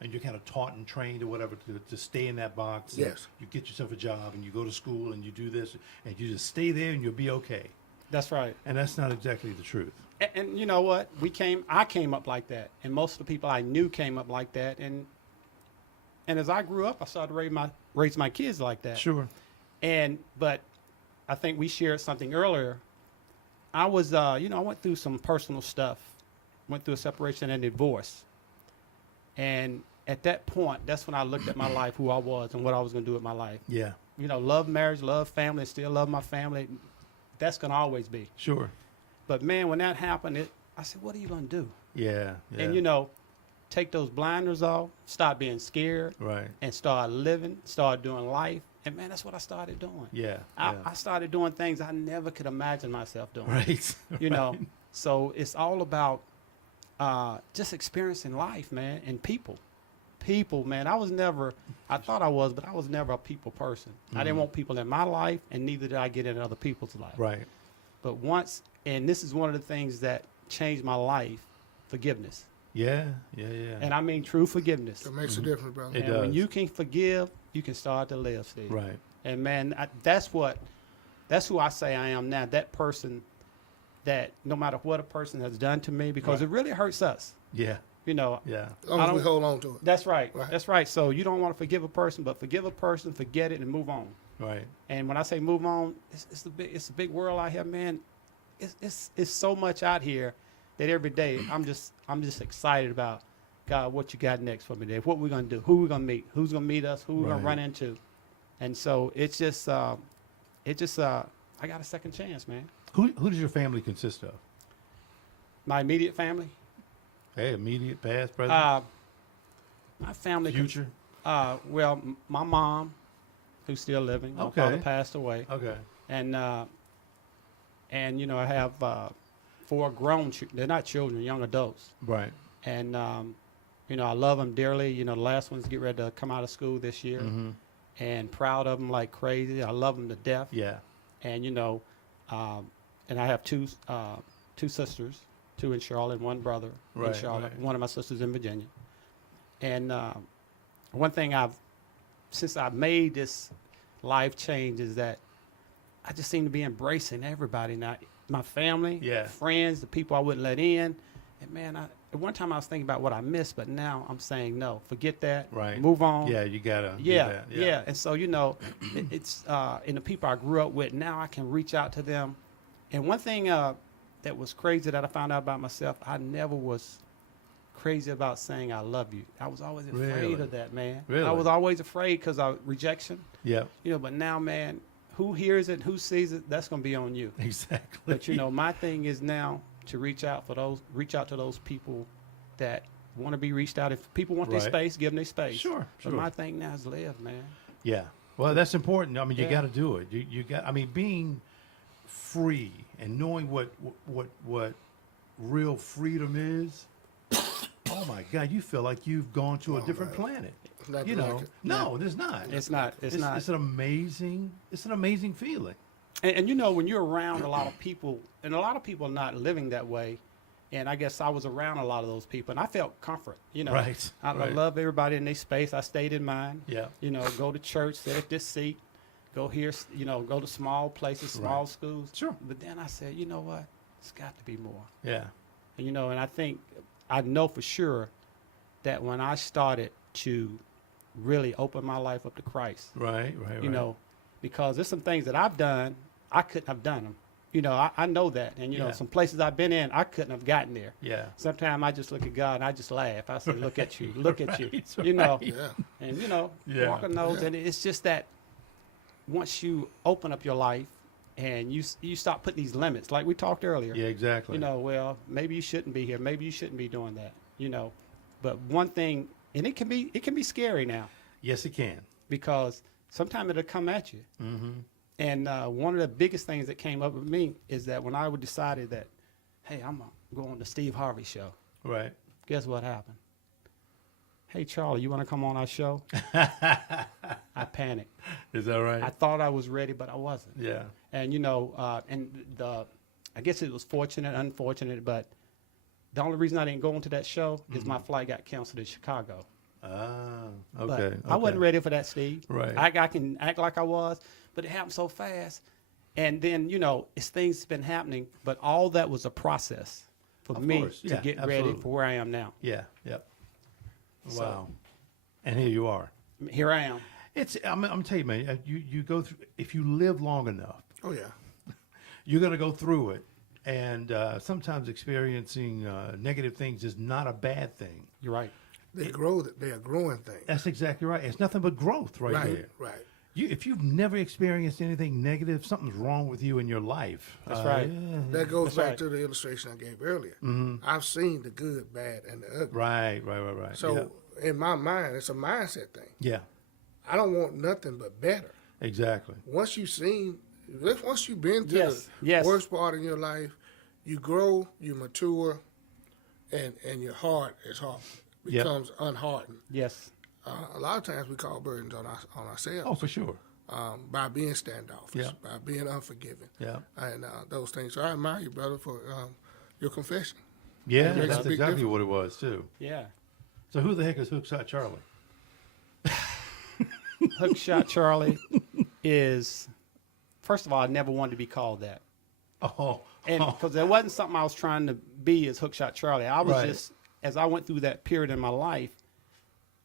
and you're kind of taught and trained or whatever to stay in that box. Yes. You get yourself a job, and you go to school, and you do this, and you just stay there, and you'll be okay. That's right. And that's not exactly the truth. And you know what? I came up like that, and most of the people I knew came up like that. And as I grew up, I started to raise my kids like that. Sure. But I think we shared something earlier. I was, I went through some personal stuff. Went through a separation and divorce. And at that point, that's when I looked at my life, who I was, and what I was going to do with my life. Yeah. Love marriage, love family, still love my family. That's going to always be. Sure. But man, when that happened, I said, what are you going to do? Yeah. Yeah. And take those blinders off, stop being scared, Right. and start living, start doing life. And man, that's what I started doing. Yeah. I started doing things I never could imagine myself doing. Right. Right. So it's all about just experiencing life, man, and people. People, man. I thought I was, but I was never a people person. I didn't want people in my life, and neither did I get in other people's life. Right. But and this is one of the things that changed my life, forgiveness. Yeah. Yeah. Yeah. And I mean true forgiveness. That makes a difference, brother. It And when does. you can forgive, you can start to live, Steve. Right. And man, that's who I say I am now. That person that no matter what a person has done to me, because Right. it really hurts us. Yeah. Yeah. As long as we hold on to it. That's right. Right. That's right. So you don't want to forgive a person, but forgive a person, forget it, and move on. Right. And when I say move on, it's a big world out here, man. It's so much out here that every day I'm just excited about, God, what you got next for me today? What we're gonna do? Who we're gonna meet? Who's gonna meet us? Who we're gonna run into? And so it's just I got a second chance, man. Who does your family consist of? My immediate family. Hey, immediate, past, present, My family. future. Well, my mom, who's still living. My father passed away. Okay. And you know, I have 4 grown. They're not children, young adults. Right. And you know, I love them dearly. You know, the last ones get ready to come out of school this year, and proud of them like crazy. I love them to death. Yeah. And you know, and I have two sisters, 2 in Charlotte, and 1 brother in Charlotte. Right. One of my sisters in Virginia. And one thing since I've made this life change is that I just seem to be embracing everybody now. My family, friends, the people I wouldn't let in. And man, at one time I was thinking about what I missed, but now I'm saying no, forget that. Right. Move on. Yeah, you gotta. Do Yeah, that. yeah. And so, you know, it's and the people I grew up with, now I can reach out to them. And one thing that was crazy that I found out about myself, I never was crazy about saying I love you. I was always afraid Really? of that, man. Really? I was always afraid because of rejection. Yeah. You know, but now, man, who hears it, who sees it, that's going to be on you. Exactly. But, you know, my thing is now to reach out to those people that want to be reached out. If people want their space, give them their space. Sure. But my thing now is live, man. Yeah. Well, that's important. I mean, you got to do it. You got. I mean, being free and knowing what real freedom is. Oh my God, you feel like you've gone to a different planet. You know, like it. no, there's not. It's not. It's not. It's an amazing feeling. And you know, when you're around a lot of people, and a lot of people are not living that way, and I guess I was around a lot of those people, and I felt comfort. You know, Right. I love everybody in their space. I stayed in mine. Yeah. You know, go to church, sit at this seat, go here. You know, go to small places, small schools. Sure. But then I said, you know what? It's got to be more. Yeah. And, you know, and I know for sure that when I started to really open my life up to Christ, Right. you know, because there's some things that I've done, I couldn't have done them. You know, I know that. And, you know, some places I've been in, I couldn't have gotten there. Yeah. Sometimes I just look at God and I just laugh. I say, look at you, look at you, you know. Yeah. And, you know, Yeah. walking those. And it's just that once you open up your life and you stop putting these limits, like we talked earlier. Yeah, exactly. You know, well, maybe you shouldn't be here. Maybe you shouldn't be doing that, you know. But one thing, and it can be scary now. Yes, it can. Because sometimes it'll come at you. Mm-hmm. And one of the biggest things that came up with me is that when I decided that, hey, I'm going to go on the Steve Harvey show. Right. Guess what happened? Hey, Charlie, you want to come on our show? I panicked. Is that right? I thought I was ready, but I wasn't. Yeah. And, you know, I guess it was fortunate, unfortunate, but the only reason I didn't go into that show is my flight got canceled in Chicago. Ah, But okay. I wasn't ready for that, Steve. Right. I can act like I was, but it happened so fast. And then, you know, it's things been happening, but all that was a process for Of me course. to Yeah, get ready absolutely. for where I am now. Yeah. Yep. So- Wow. And here you are. Here I am. I'm telling you, man. You go through. If you live long enough, Oh yeah. you're going to go through it. And sometimes experiencing negative things is not a bad thing. You're right. They are growing things. That's exactly right. It's nothing but growth right there. Right. If you've never experienced anything negative, something's wrong with you in your life. That's right. That goes That's back right. to the illustration I gave earlier. I've seen the good, bad, and the ugly. Right. So in my mind, it's a mindset thing. yeah. I don't want nothing but better. Exactly. Once you've been to Yes, the yes. worst part in your life, you grow, you mature, and your heart becomes unhardened. Yes. A lot of times we call burdens on ourselves. Oh, for sure. By being standoffish, Yeah. by being unforgiving, Yeah. and those things. So I admire you, brother, for your confession. Yeah, It makes a that's big exactly difference. what it was too. Yeah. So who the heck is HookShot Charlie? HookShot Charlie is, first of all, I never wanted to be called that. Oh, And because there wasn't something I was trying to be as HookShot Charlie. I was Right. just, as I went through that period in my life,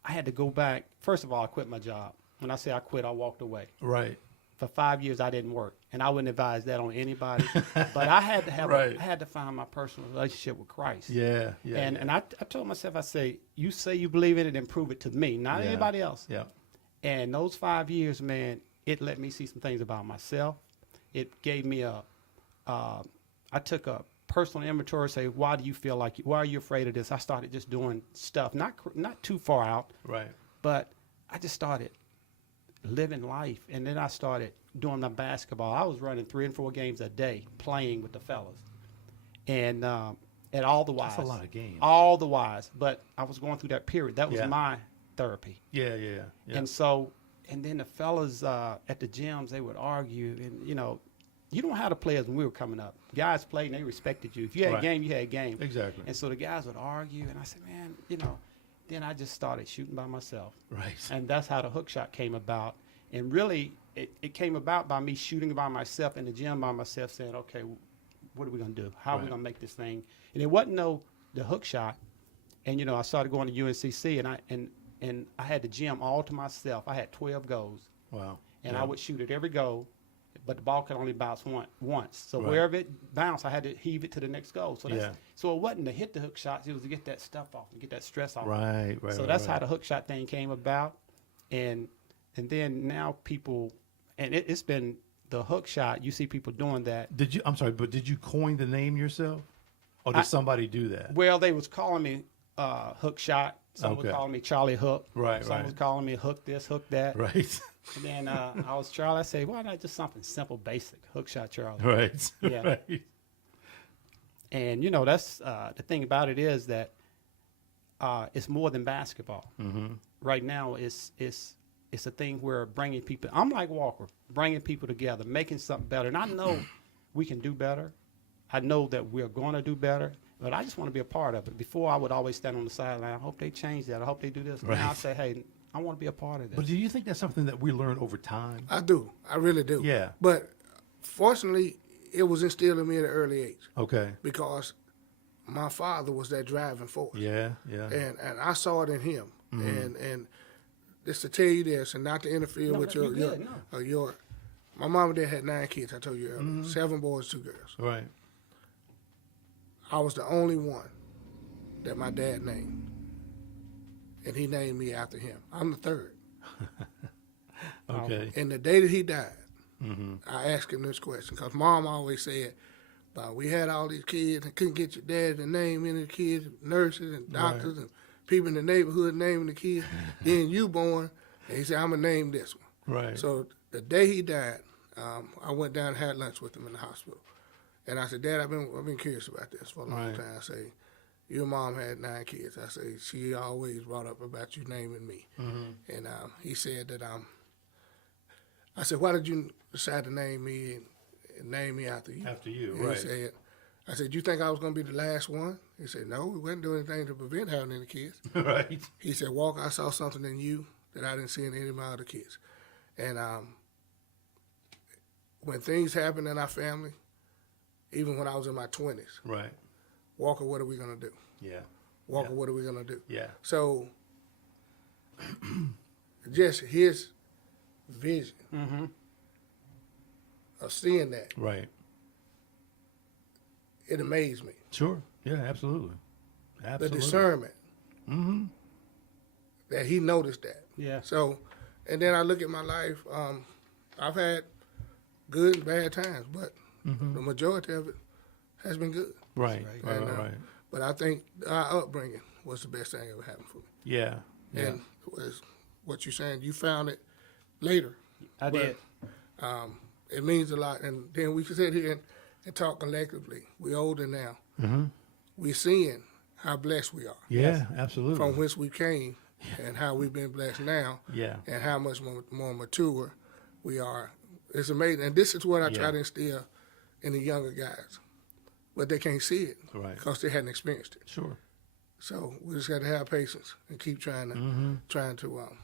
I had to go back. First of all, I quit my job. When I say I quit, I walked away. right. for 5 years I didn't work, and I wouldn't advise that on anybody. But I had to have, Right. I had to find my personal relationship with Christ. Yeah, yeah. And I told myself, I say you believe in it, and prove it to me, not Yeah. anybody else. Yeah. And those 5 years, man, it let me see some things about myself. It gave me I took a personal inventory, say, why are you afraid of this? I started just doing stuff, not too far out, Right. but I just started living life. And then I started doing my basketball. I was running 3 and 4 games a day, playing with the fellas. And at all the wise. That's a lot of games. All the wise. But I was going through that period. That was Yeah. my therapy. Yeah, yeah, yeah. And then the fellas at the gyms, they would argue. And, you don't have the players when we were coming up. Guys played and they respected you. If you had Right. a game, you had a game. Exactly. And so the guys would argue. And I said, man, then I just started shooting by myself. Right. And that's how the hook shot came about. And really, it came about by me shooting by myself in the gym by myself, saying, okay, what are we going to do? How are we Right. going to make this thing? And it wasn't the hook shot. And, I started going to UNCC, and I had the gym all to myself. I had 12 goals. Wow. And Yeah. I would shoot at every goal, but the ball could only bounce once. So Right. wherever it bounced, I had to heave it to the next goal. So Yeah. so it wasn't to hit the hook shots, it was to get that stuff off and get that stress off. Right, right. So right, that's right. how the hook shot thing came about. And then now people, and it's been the hook shot, you see people doing that. I'm sorry, but did you coin the name yourself? Or did somebody do that? Well, they was calling me hook shot. Some was Okay. calling me Charlie Hook. Right, Some right. was calling me hook this, hook that. Right. And then I was Charlie. I say, why not just something simple, basic, hook shot Charlie. Right. Yeah. Right. And that's the thing about it is that it's more than basketball. Mm-hmm. Right now, it's a thing where bringing people. I'm like Walker, bringing people together, making something better. And I know we can do better. I know that we're going to do better. But I just want to be a part of it. Before, I would always stand on the sideline. I hope they change that. I hope they do this. Right. Now I say, hey, I want to be a part of this. But do you think that's something that we learn over time? I do. I really do. Yeah. But fortunately, it was instilled in me at an early age Okay. because my father was that driving force. Yeah, yeah. And I saw it in him. Mm-hmm. And just to tell you this and not to interfere No, with you're good, your my mom and dad had 9 kids, I told you earlier. Mm-hmm. 7 boys, 2 girls. Right. I was the only one that my dad named. And he named me after him. I'm the third. Okay. And the day that he died, Mm-hmm. I asked him this question because Mom always said, we had all these kids and couldn't get your dad to name any of the kids, nurses and doctors and people in the neighborhood naming the kids. Then you born, and he said, I'm going to name this one. Right. So the day he died, I went down and had lunch with him in the hospital. And I said, Dad, I've been curious about this for a long Right. time. I say, your mom had 9 kids. I say, she always brought up about you naming me. Mm-hmm. And he said that, I said, why did you decide to name me and name me after you? After you, And right. he said, I said, you think I was going to be the last one? He said, no, we wasn't doing anything to prevent having any kids. Right. He said, Walker, I saw something in you that I didn't see in any of my other kids. And when things happen in our family, even when I was in my 20s, Right. Walker, what are we going to do? Yeah. Walker, Yeah. what are we going to do? Yeah. So just his vision Mm-hmm. of seeing that, Right. it amazed me. Sure. Yeah, absolutely. The Absolutely. discernment Mm-hmm. that he noticed that. Yeah. So, and then I look at my life. I've had good and bad times, but the majority of it has been good. Right. Right. Right. And, Right. But I think our upbringing was the best thing that ever happened for me. Yeah. Yeah. And was what you're saying, you found it later. I But, did. It means a lot. And then we can sit here and talk collectively. We're older now. Mm-hmm. We're seeing how blessed we are Yeah. Absolutely. from whence we came and how we've been blessed now Yeah. and how much more mature we are. It's amazing. And this is what I try Yeah. to instill in the younger guys. But they can't see it Right. because they hadn't experienced it. Sure. So we just got to have patience and keep trying to Mm-hmm.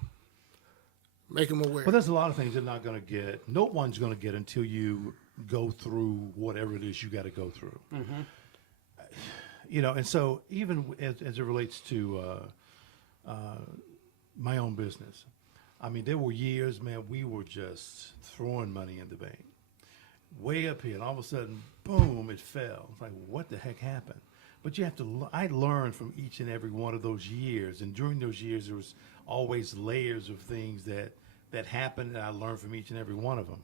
make them aware. Well, there's a lot of things they're not going to get. No one's going to get until you go through whatever it is you got to go through. Mm-hmm. And so even as it relates to my own business, I mean, there were years, man, we were just throwing money in the bank, way up here, and all of a sudden, boom, it fell. It's like, what the heck happened? But you have to. I learned from each and every one of those years, and during those years, there was always layers of things that happened, and I learned from each and every one of them.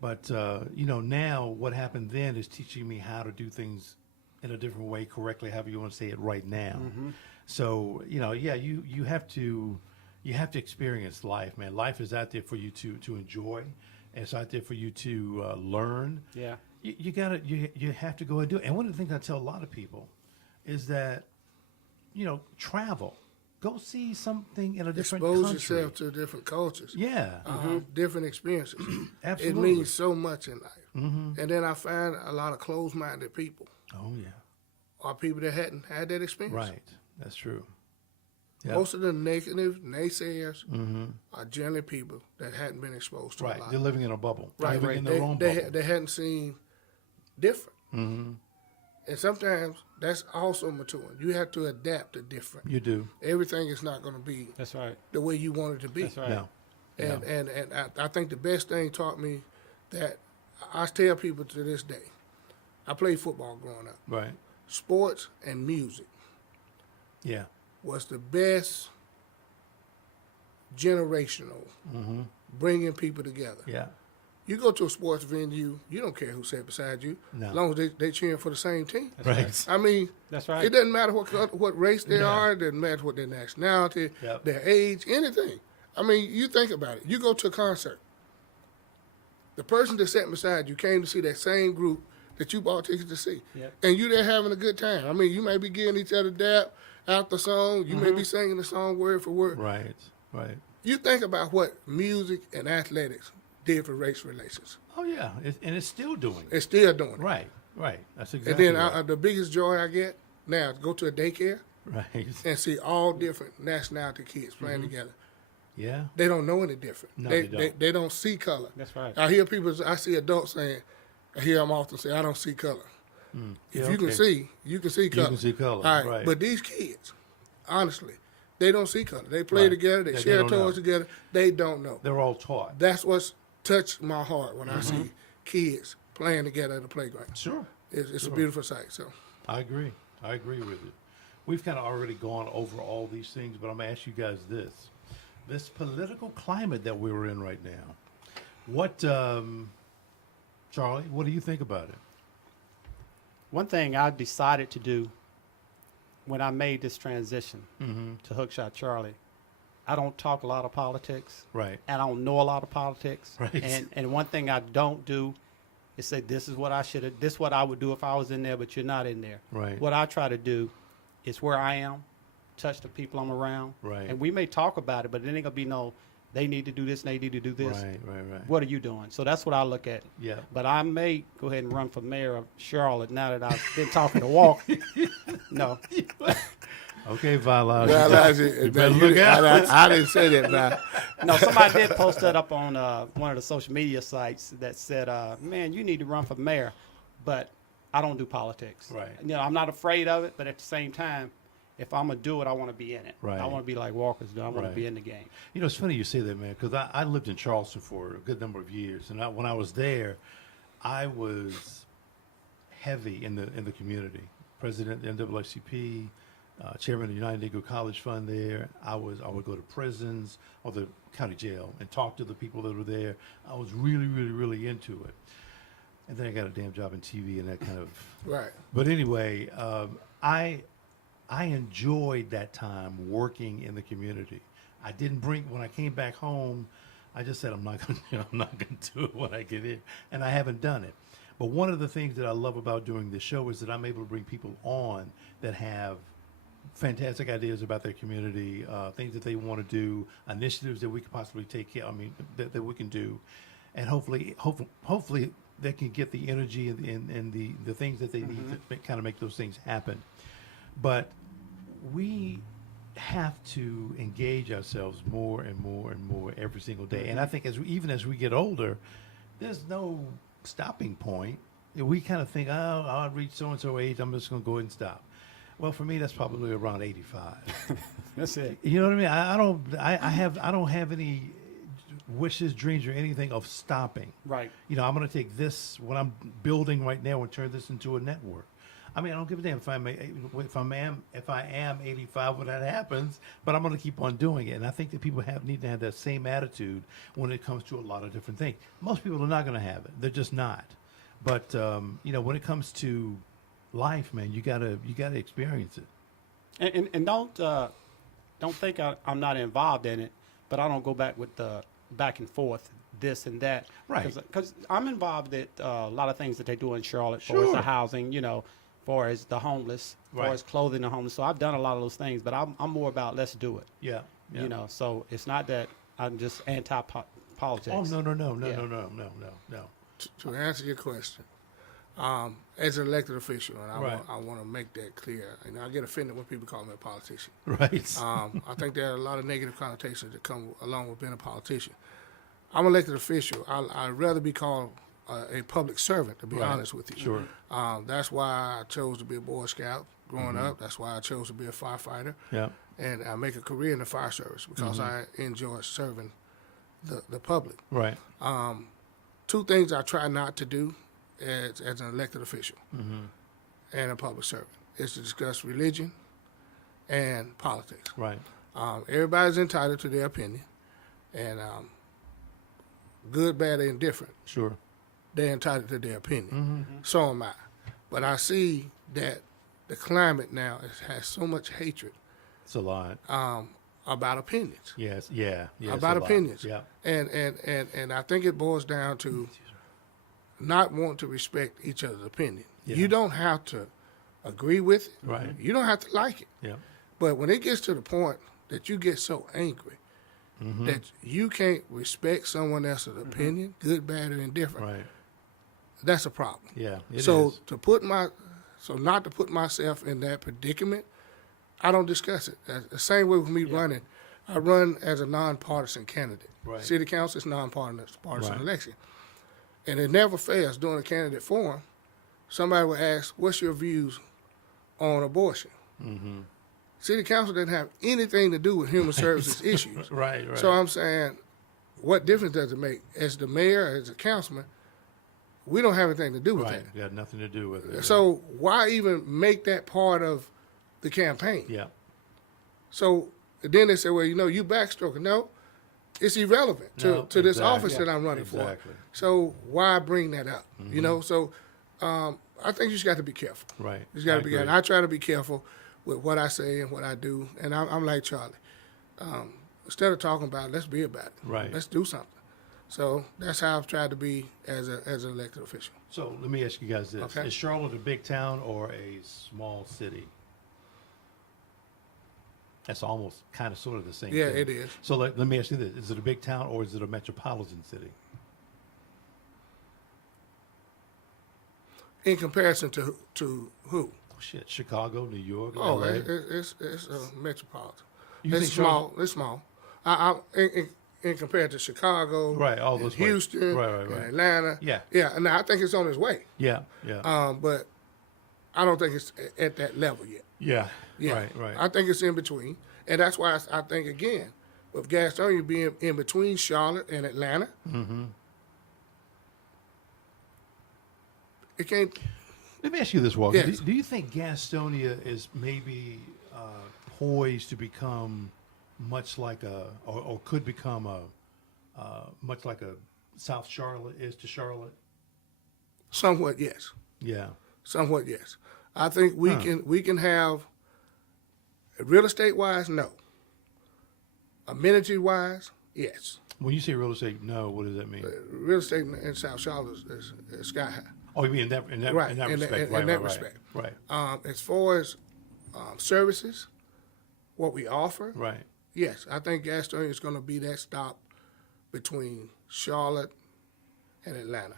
But now what happened then is teaching me how to do things in a different way, correctly, however you want to say it right now. So you have to experience life, man. Life is out there for you to enjoy, and it's out there for you to learn. Yeah. You have to go and do it. And one of the things I tell a lot of people is that travel. Go see something in a different Expose country. yourself to different cultures. Yeah. Different experiences. Absolutely. It means so much in life. And then I find a lot of closed-minded people Oh, yeah. are people that hadn't had that experience. Right. That's true. Yep. Most of the negative naysayers are generally people that hadn't been exposed to a Right. lot. They're living in a bubble. Right, Living right. in their own bubble. They hadn't seen different. And sometimes that's also maturing. You have to adapt to different. You do. Everything is not going to be That's right. the way you want it to be. That's right. No. And I think the best thing taught me that I tell people to this day. I played football growing up. Right. Sports and music Yeah. was the best generational bringing people together. Yeah. You go to a sports venue, you don't care who sat beside you, No. as long as they cheering for the same team. Right. I mean, That's right. it doesn't matter what race they Yeah. are, it doesn't matter what their nationality, Yep. their age, anything. I mean, you think about it. You go to a concert. The person that sat beside you came to see that same group that you bought tickets to see. Yep. And you there having a good time. I mean, you may be giving each other dap out the song. You may be singing the song word for word. Right. Right. You think about what music and athletics did for race relations. Oh, yeah. And it's still doing it. It's still doing it. Right. Right. That's And exactly then right. the biggest joy I get now is go to a daycare Right. and see all different nationality kids playing together. Yeah. They don't know any different. No, they, they don't. They don't see color. That's right. I hear people, I see adults saying, I hear them often say, I don't see color. If Yeah, you can okay. see, you can see color. can see color, All right. right. But these kids, honestly, they don't see color. They play Right. together, they They share don't know. toys together. They don't know. They're all taught. That's what's touched my heart when I see kids playing together at the playground. Sure. It's a beautiful sight. So I agree. I agree with you. We've kind of already gone over all these things, but I'm going to ask you guys this. This political climate that we're in right now, what, Charlie, what do you think about it? One thing I decided to do when I made this transition to HookShot Charlie, I don't talk a lot of politics. Right. And I don't know a lot of politics. Right. And one thing I don't do is say, this is what I should have, this is what I would do if I was in there, but you're not in there. Right. What I try to do is where I am, touch the people I'm around. Right. And we may talk about it, but it ain't gonna be no, they need to do this, they need to do this. Right. What are you doing? So that's what I look at. Yeah. But I may go ahead and run for mayor of Charlotte now that I've been talking to Walker. No. Okay, Vila. you better look out. I didn't say that. Now. No, somebody did post that up on one of the social media sites that said, man, you need to run for mayor. But I don't do politics. Right. You know, I'm not afraid of it, but at the same time, if I'm going to do it, I want to be in it. Right. I want to be like Walker's doing. I want Right. to be in the game. You know, it's funny you say that, man, because I lived in Charleston for a good number of years, and when I was there, I was heavy in the community. President of the NAACP, chairman of the United Negro College Fund there. I would go to prisons or the county jail and talk to the people that were there. I was really into it. And then I got a damn job in TV and that kind of. Right. But anyway, I enjoyed that time working in the community. I didn't bring when I came back home. I just said I'm not gonna do it when I get in, and I haven't done it. But one of the things that I love about doing this show is that I'm able to bring people on that have fantastic ideas about their community, things that they want to do, initiatives that we could possibly take care. I mean, that we can do, and hopefully they can get the energy and the things that they need to kind of make those things happen. But we have to engage ourselves more and more every single day. And I think even as we get older, there's no stopping point. We kind of think, oh, I'll reach so-and-so age, I'm just going to go ahead and stop. Well, for me, that's probably around 85. That's it. You know what I mean? I don't have any wishes, dreams, or anything of stopping. Right. You know, I'm going to take this, what I'm building right now, and turn this into a network. I mean, I don't give a damn if I am 85 when that happens, but I'm going to keep on doing it. And I think that people need to have that same attitude when it comes to a lot of different things. Most people are not going to have it; they're just not. But you know, when it comes to life, man, you gotta experience it. And don't think I'm not involved in it, but I don't go back with the back and forth, this and that. Right. Because I'm involved in a lot of things that they do in Charlotte, for as Sure. the housing, you know, for as the homeless, Right. for as clothing the homeless. So I've done a lot of those things, but I'm more about let's do it. Yeah. You know, so it's not that I'm just anti-politics. Oh no. Yeah. To answer your question, as an elected official, and Right. I want to make that clear. You know, I get offended when people call me a politician. Right. I think there are a lot of negative connotations that come along with being a politician. I'm an elected official. I'd rather be called a public servant, to be Right. honest with you. Sure. That's why I chose to be a Boy Scout growing up. That's why I chose to be a firefighter. Yeah. And I make a career in the fire service because I enjoy serving the public. Right. Two things I try not to do as an elected official and a public servant is to discuss religion and politics. Right. Everybody's entitled to their opinion, and good, bad, or indifferent, Sure. they're entitled to their opinion. So am I. But I see that the climate now has so much hatred It's a lot. about opinions. Yes. Yeah. Yeah. About it's a lot. opinions. Yeah. And I think it boils down to not wanting to respect each other's opinion. Yeah. You don't have to agree with it. Right. You don't have to like it. Yeah. But when it gets to the point that you get so angry that you can't respect someone else's opinion, good, bad, or indifferent, Right. that's a problem. Yeah. It so is. not to put myself in that predicament, I don't discuss it. The same way with me running, I run as a nonpartisan candidate. Right. City council is nonpartisan Right. election, and it never fails during a candidate forum. Somebody will ask, "What's your views on abortion?" City council doesn't have anything to do with human services issues. Right. Right. So I'm saying, what difference does it make? As the mayor, as a councilman, we don't have anything to do with right. Got nothing to do with that. it. So why even make that part of the campaign? Yeah. So then they say, well, you know, you backstroking. No, it's irrelevant No, to this exactly. office that I'm running Exactly. for. So why bring that up? You know, so I think you just got to be careful. Right. You just got to be agree. careful. I try to be careful with what I say and what I do. And I'm like Charlie. Instead of talking about it, let's be about it. Right. Let's do something. So that's how I've tried to be as an elected official. So let me ask you guys this: Okay. Is Charlotte a big town or a small city? That's almost kind of sort of the same Yeah, thing. it is. So let me ask you this: Is it a big town or is it a metropolitan city? In comparison to who? Oh, shit, Chicago, New York, Oh, LA. it's a metropolitan. You It's think small. It's small. In compared to Chicago, Right, all and those places. Houston, Right, and right. Atlanta. Yeah. yeah. And I think it's on its way. Yeah, yeah, But I don't think it's at that level yet. yeah. Yeah, Right, right. I think it's in between, and that's why I think again, with Gastonia being in between Charlotte and Atlanta, it can't. Let me ask you this, Walker. Yes. Do you think Gastonia is maybe poised to become much like or could become much like a South Charlotte is to Charlotte? Somewhat, yes. Yeah. Somewhat, yes. I think we can have real estate wise, no. Amenity wise, yes. When you say real estate, no, what does that mean? Real estate in South Charlotte is sky high. Oh, you mean in that Right, in that in respect? that Right. respect. Right. As far as services, what we offer, Right. yes, I think Gastonia is going to be that stop between Charlotte and Atlanta.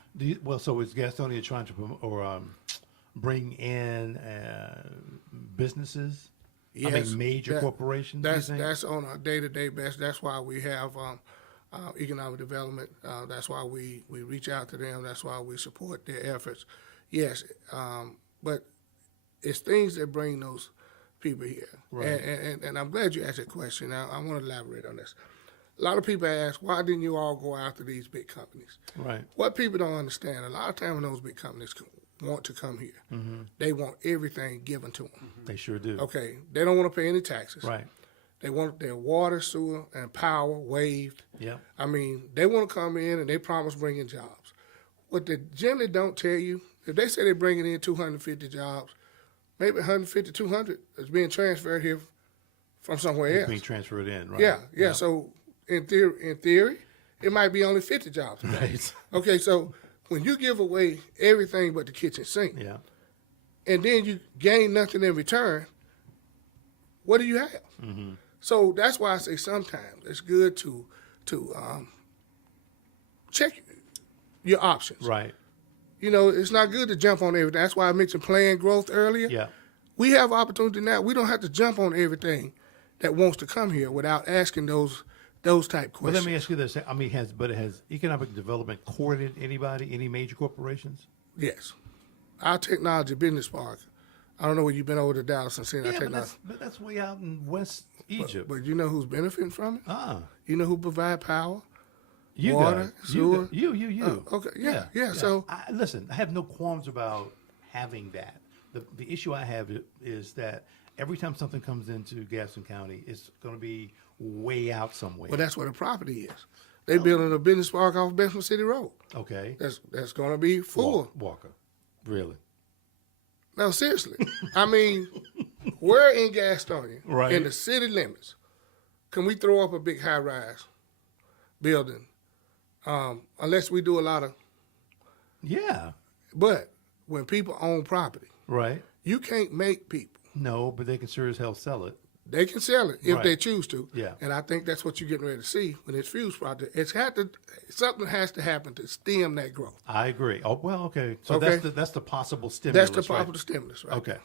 So is Gastonia trying to promote or bring in businesses? I Yes, mean, major corporations. That's on a day-to-day basis. That's why we have economic development. That's why we reach out to them. That's why we support their efforts. Yes, but it's things that bring those people here. Right. And I'm glad you asked that question. Now, I want to elaborate on this. a lot of people ask, why didn't you all go after these big companies? Right. What people don't understand, a lot of times when those big companies want to come here, they want everything given to them. They sure do. Okay, they don't want to pay any taxes. Right. They want their water, sewer, and power waived. Yeah. I mean, they want to come in and they promise bringing jobs. What they generally don't tell you, if they say they're bringing in 250 jobs, maybe 150, 200 is being transferred here from somewhere else. Being transferred in, right? Yeah. So in theory, it might be only 50 jobs. Right. Okay, so when you give away everything but the kitchen sink, Yeah. and then you gain nothing in return, what do you have? So that's why I say sometimes it's good to check your options. Right. You know, it's not good to jump on everything. That's why I mentioned planned growth earlier. Yeah. We have opportunity now. We don't have to jump on everything that wants to come here without asking those type questions. Well, let me ask you this. I mean, has economic development courted anybody, any major corporations? Yes. Our technology business park. I don't know where you've been over to Dallas and seen our Yeah, technology. but that's way out in West Egypt. But you know who's benefiting from it? Ah, You know who provide power? you Water, guys. sewer. You. Okay, yeah. So listen, I have no qualms about having that. The issue I have is that every time something comes into Gaston County, it's going to be way out somewhere. well, that's where the property is. They building a business park off Bessemer City Road. Okay. That's going to be full. Walker. Really? No, seriously. I mean, we're in Gastonia, Right. in the city limits. Can we throw up a big high-rise building? Unless we do a lot of. Yeah. But when people own property, Right. you can't make people. No, but they can sure as hell sell it. They can sell it if Right. they choose to. Yeah. And I think that's what you're getting ready to see when this Fuse project. Something has to happen to stem that growth. I agree. Oh well, okay. So Okay. that's the possible stimulus. That's the right? possible stimulus, right? Okay.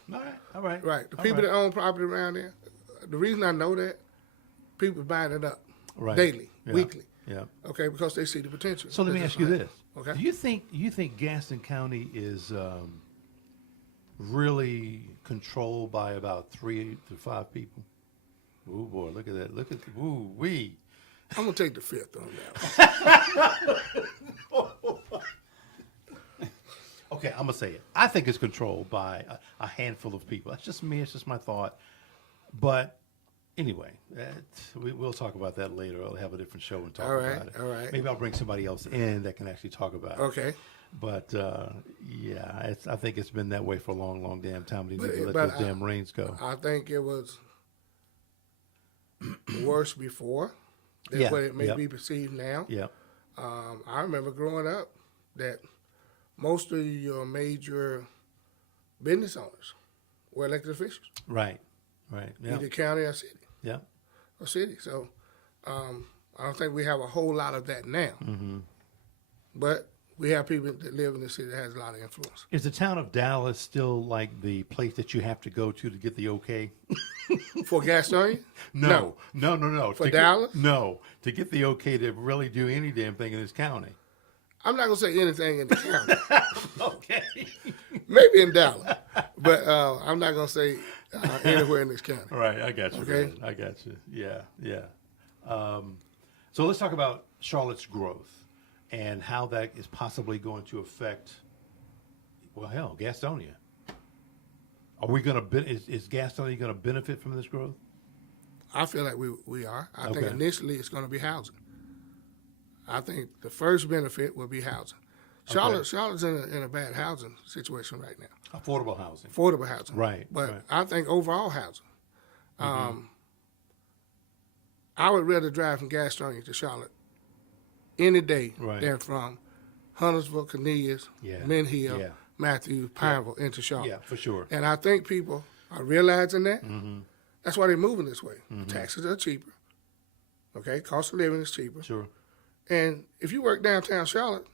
All right. Right. The All people right. that own property around there, the reason I know that, people buying it up Right. daily, Yeah. weekly. Yeah. Okay, because they see the potential. So let me That's ask you right. this: Okay. Do you think Gaston County is really controlled by about 3 to 5 people? Oh boy, look at that! Look at ooh wee. I'm gonna take the fifth on that. Okay, I'm gonna say it. I think it's controlled by a handful of people. That's just me. It's just my thought. But anyway, we'll talk about that later. I'll have a different show and talk All right, about it. all right. Maybe I'll bring somebody else in that can actually talk about it. Okay. But yeah, I think it's been that way for a long, long damn time. We need to let But those damn rains go. I think it was worse before than Yeah, what it may yep. be perceived now. Yeah, I remember growing up that most of your major business owners were elected officials, right. Yeah, either county or city. yeah. So I don't think we have a whole lot of that now. Mm-hmm. But we have people that live in the city that has a lot of influence. Is the town of Dallas still like the place that you have to go to get the okay? For Gastonia? No. For To Dallas? No, to get the okay to really do any damn thing in this county. I'm not going to say anything in the county. Okay. Maybe in Dallas. But I'm not going to say anywhere in this county. All right, I got you. Okay. Man. I got you. Yeah. So let's talk about Charlotte's growth and how that is possibly going to affect, well, hell, Gastonia. Are we going to, is Gastonia going to benefit from this growth? I feel like we are. I think Okay. initially it's going to be housing. I think the first benefit will be housing. Charlotte's in a bad housing situation right now. Affordable housing. Affordable housing. Right, But right. I think overall housing. I would rather drive from Gastonia to Charlotte any day Right. than from Huntersville, Cornelius, Yeah, Mint Hill, yeah. Matthews, Pineville into Charlotte. Yeah, for sure. And I think people are realizing that. Mm-hmm. That's why they're moving this way. Taxes are cheaper. Okay, cost of living is cheaper. Sure. And if you work downtown Charlotte,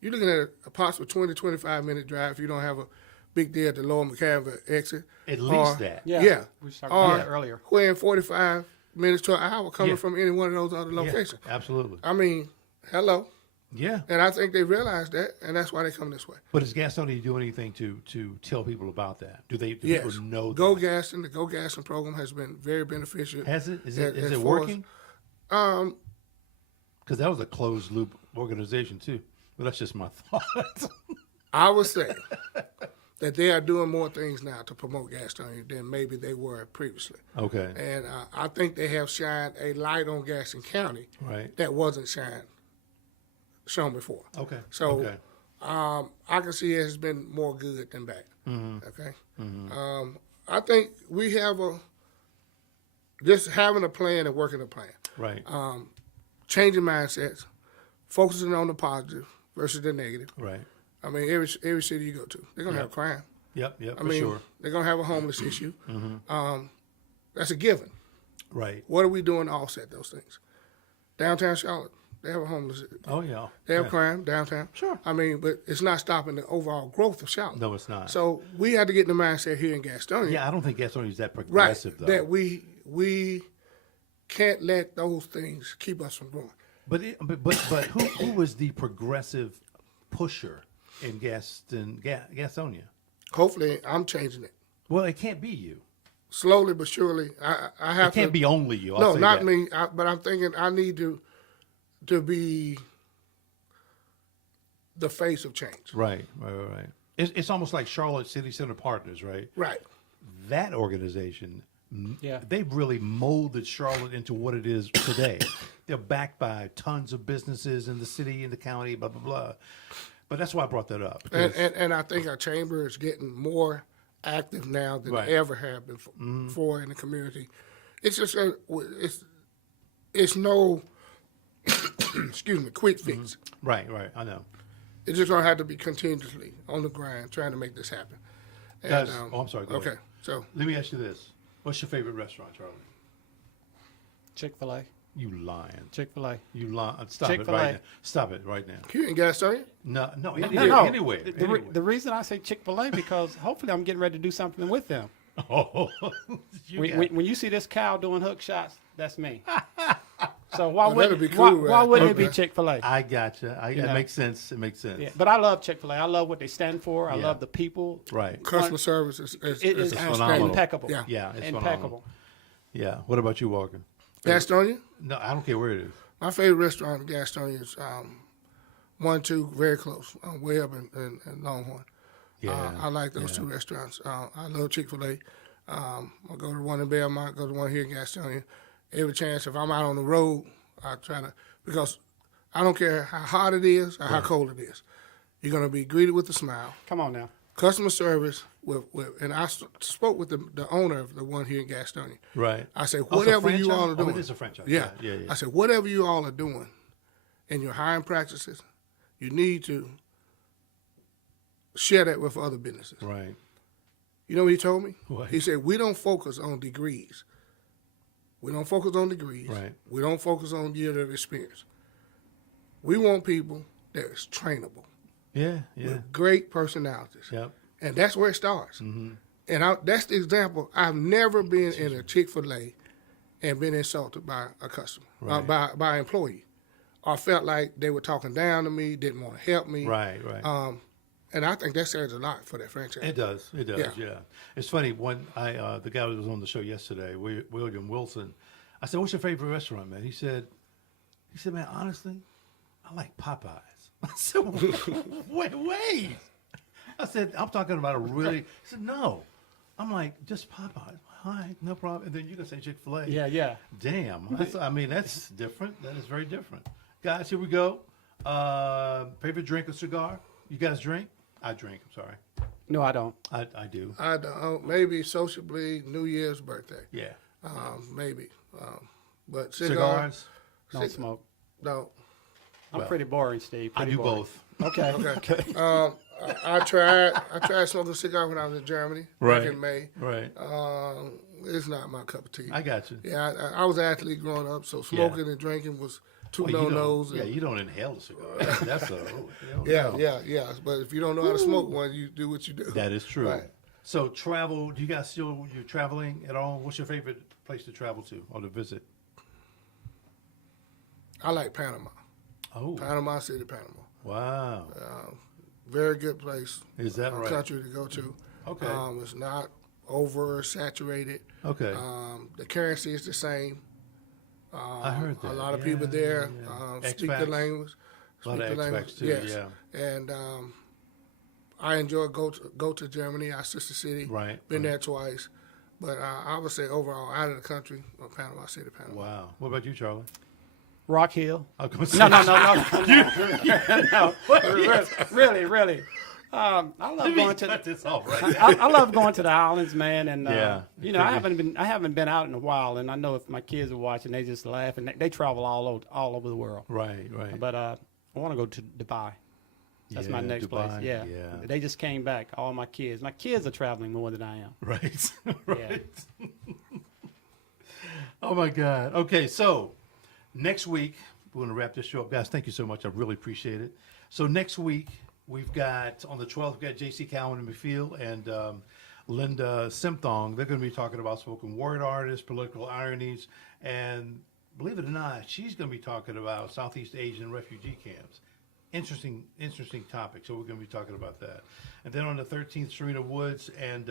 you're looking at a possible 20, 25-minute drive if you don't have a big deal at the Lower McCavan exit. At Or- least that. Yeah. Yeah. We was talking about Or that earlier. where in 45 minutes to an hour coming Yeah. from any one of those other Yeah, locations. absolutely. I mean, hello. Yeah. And I think they realize that, and that's why they come this way. But is Gastonia do anything to tell people about that? Do Yes. people know Go that? Gaston, the Go Gaston program has been very beneficial. Has it? Is as it far as- working? Because that was a closed loop organization too. But that's just my thought. I would say that they are doing more things now to promote Gastonia than maybe they were previously. Okay. And I think they have shined a light on Gaston County Right. that wasn't shown before. Okay. So okay. I can see it's been more good than bad. Okay. I think we have just having a plan and working a plan, Right. changing mindsets, focusing on the positive versus the negative. right. I mean, every city you go to, they're gonna have crime. Yep. Yep. I For mean, sure. they're gonna have a homeless issue. That's a given. Right. What are we doing to offset those things? Downtown Charlotte, they have a homeless. Oh yeah. They have Yeah. crime downtown. Sure. I mean, but it's not stopping the overall growth of Charlotte. No, it's not. So we have to get in the mindset here in Gastonia, Yeah, I don't think Gastonia is that right? progressive though. That we can't let those things keep us from growing. But who was the progressive pusher in Gastonia? Hopefully, I'm changing it Well, it can't be you. slowly but surely. I have It can't to. be only you. I'll No, say not that. me. But I'm thinking I need to be the face of change. Right. It's almost like Charlotte City Center Partners, right? Right. That organization, Yeah. they've really molded Charlotte into what it is today. They're backed by tons of businesses in the city, in the county, blah, blah, blah. But that's why I brought that up. because- And I think our chamber is getting more active now than Right. they ever have before in the community. It's just it's no excuse me, quick fix. Right, I know. It's just gonna have to be continuously on the grind trying to make this happen. And, Guys, I'm sorry, go okay, ahead. so Let me ask you this. What's your favorite restaurant, Charlie? Chick-fil-A. You lying. Chick-fil-A. You lying. Stop it Chick-fil-A. right now. Stop it right now. here in Gastonia, No, No. anywhere. The reason I say Chick-fil-A because hopefully I'm getting ready to do something with them. Oh, When you see this cow doing hook shots, that's me. So why Well, that'd wouldn't be cool, why right? wouldn't it be Okay. Chick-fil-A? I gotcha. It know. makes sense. It makes sense. Yeah, but I love Chick-fil-A. I love what they stand for. I Yeah. love the people. Right. customer service is It is phenomenal. impeccable. Yeah. Yeah, it's impeccable. phenomenal. Yeah. What about you, Walker? Gastonia. No, I don't care where it is. My favorite restaurant in Gastonia is 1-2, very close, Webb and Longhorn. Yeah. I like those two restaurants. I love Chick-fil-A. I go to one in Belmont, go to one here in Gastonia. Every chance, if I'm out on the road, I try to, because I don't care how hot it is or how cold it is. You're going to be greeted with a smile. Come on now. Customer service, and I spoke with the owner of the one here in Gastonia. Right. I said, Oh, it's a whatever you all are franchise? Oh, doing. it is a franchise. Yeah. Yeah. I said, whatever you all are doing in your hiring practices, you need to share that with other businesses. Right. You know what he told me? What? He said, we don't focus on degrees. We don't focus on degrees. Right. We don't focus on years of experience. We want people that's trainable, Yeah. with great personalities. Yep. And that's where it starts. Mm-hmm. And that's the example. I've never been in a Chick-fil-A and been insulted by a customer, Right. by an employee, or felt like they were talking down to me, didn't want to help me. Right. And I think that says a lot for that franchise. It does. Yeah. It's funny when the guy who was on the show yesterday, William Wilson. I said, "What's your favorite restaurant, man?" He said, "Man, honestly, I like Popeyes." I said, "Wait." I said, "I'm talking about a really." He said, "No." I'm like, "Just Popeyes." All right, no problem. And then you can say Chick-fil-A. Yeah. Damn. That's different. That is very different. Guys, here we go. Favorite drink or cigar? You guys drink? I drink. I'm sorry. No, I don't. I do. I don't, maybe sociably, New Year's birthday, Yeah. maybe. But cigar, Cigars? Don't smoke. no. I'm pretty boring, Steve. I Pretty do boring. both. Okay. Okay. I tried smoking a cigar when I was in Germany Right. back in May. Right. It's not my cup of tea. I got you. Yeah, I was an athlete growing up, so smoking and drinking was two no-nos. Yeah, and- you don't inhale a cigar. That's a. Yeah. But if you don't know how to smoke one, you do what you do. That is true. Right. So travel. Do you guys still you're traveling at all? What's your favorite place to travel to or to visit? I like Panama. Oh, Panama City, Panama. wow. Very good place. Is that right? Country to go to. Okay. It's not oversaturated. Okay. The currency is the same. I heard that. A lot of Yeah, people there yeah. speak the Expats. language. A lot of Speak the language, expats too, yes. yeah. And I enjoy go to Germany, our sister city. Right. Been there twice. But I would say overall, out of the country, Panama City, Panama. Wow. What about you, Charlie? Rock Hill. I was gonna say- No, really. I love going to. Cut this off right there. I love going to the islands, man, and Yeah. you know, I haven't been out in a while, and I know if my kids are watching, they just laugh, and they travel all over the world. Right, right. But I want to go to Dubai. That's my Yeah, next place. Dubai, Yeah. yeah. They just came back. All my kids. My kids are traveling more than I am. Right. Yeah. Right. Oh my God. Okay, so next week we're going to wrap this show up, guys. Thank you so much. I really appreciate it. So next week we've got on the 12th, we've got J.C. Cowan and McFeel and Linda Simthong. They're going to be talking about spoken word artists, political ironies, and believe it or not, she's going to be talking about Southeast Asian refugee camps. Interesting topic. So we're going to be talking about that. And then on the 13th, Serena Woods and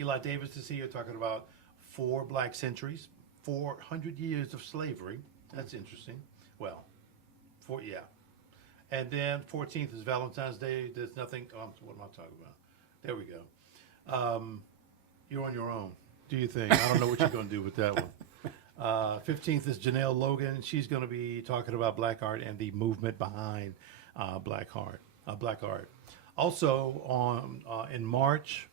Eli Davis is here talking about 4 black centuries, 400 years of slavery. That's interesting. Well, yeah. And then 14th is Valentine's Day. There's nothing. What am I talking about? There we go. You're on your own. Do you think? I don't know what you're going to do with that one. 15th is Janelle Logan. She's going to be talking about black art and the movement behind black art. Also, in March,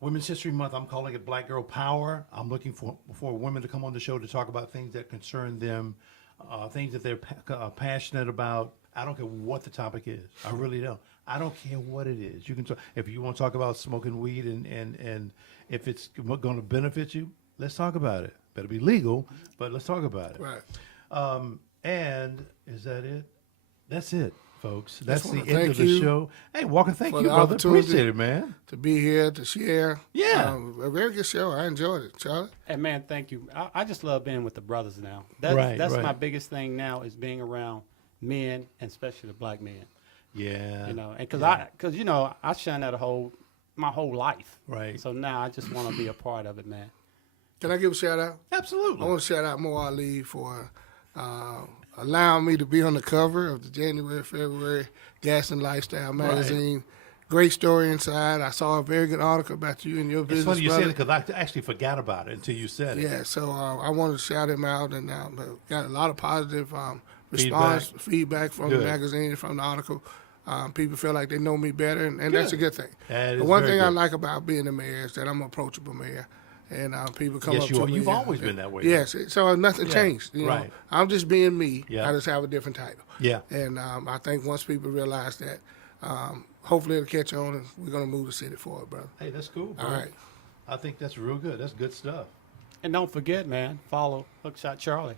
Women's History Month, I'm calling it Black Girl Power. I'm looking for women to come on the show to talk about things that concern them, things that they're passionate about. I don't care what the topic is. I really don't. I don't care what it is. You can talk, if you want to talk about smoking weed and if it's going to benefit you, let's talk about it. Better be legal, but let's talk about it. Right. And is that it? That's it, folks. That's the wanna end of thank the you show. Hey, Walker, thank for you, the brother. opportunity. Appreciate it, man. To be here, to share. Yeah. A very good show. I enjoyed it, Charlie. Hey, man, thank you. I just love being with the brothers now. Right, That's right. my biggest thing now is being around men, and especially the black men. Yeah. You know, and because you know, I shunned that my whole life. Right. So now I just want to be a part of it, man. Can I give a shout out? Absolutely. I want to shout out Mo Ali for allowing me to be on the cover of the January-February Gaston Lifestyle magazine. Great story inside. I saw a very good article about you and your It's business, funny you brother. said it because I actually forgot about it until you said it. Yeah, so I wanted to shout him out, and got a lot of positive response, feedback from Good. the magazine, from the article. People feel like they know me better, and that's a good thing. That is The one very thing I good. like about being a mayor is that I'm an approachable mayor, and people come Yes, up you to are. me. You've and- always been that way. Yes, so nothing Yeah, changed. You know, right. I'm just being me. Yeah. I just have a different title. Yeah. And I think once people realize that, hopefully it'll catch on, and we're gonna move the city forward, brother. Hey, that's cool, bro. All right. I think that's real good. That's good stuff. And don't forget, man, follow HookShot Charlie.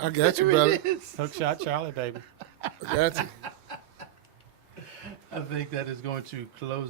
I got you, brother. HookShot Charlie, baby. I got you. I think that is going to close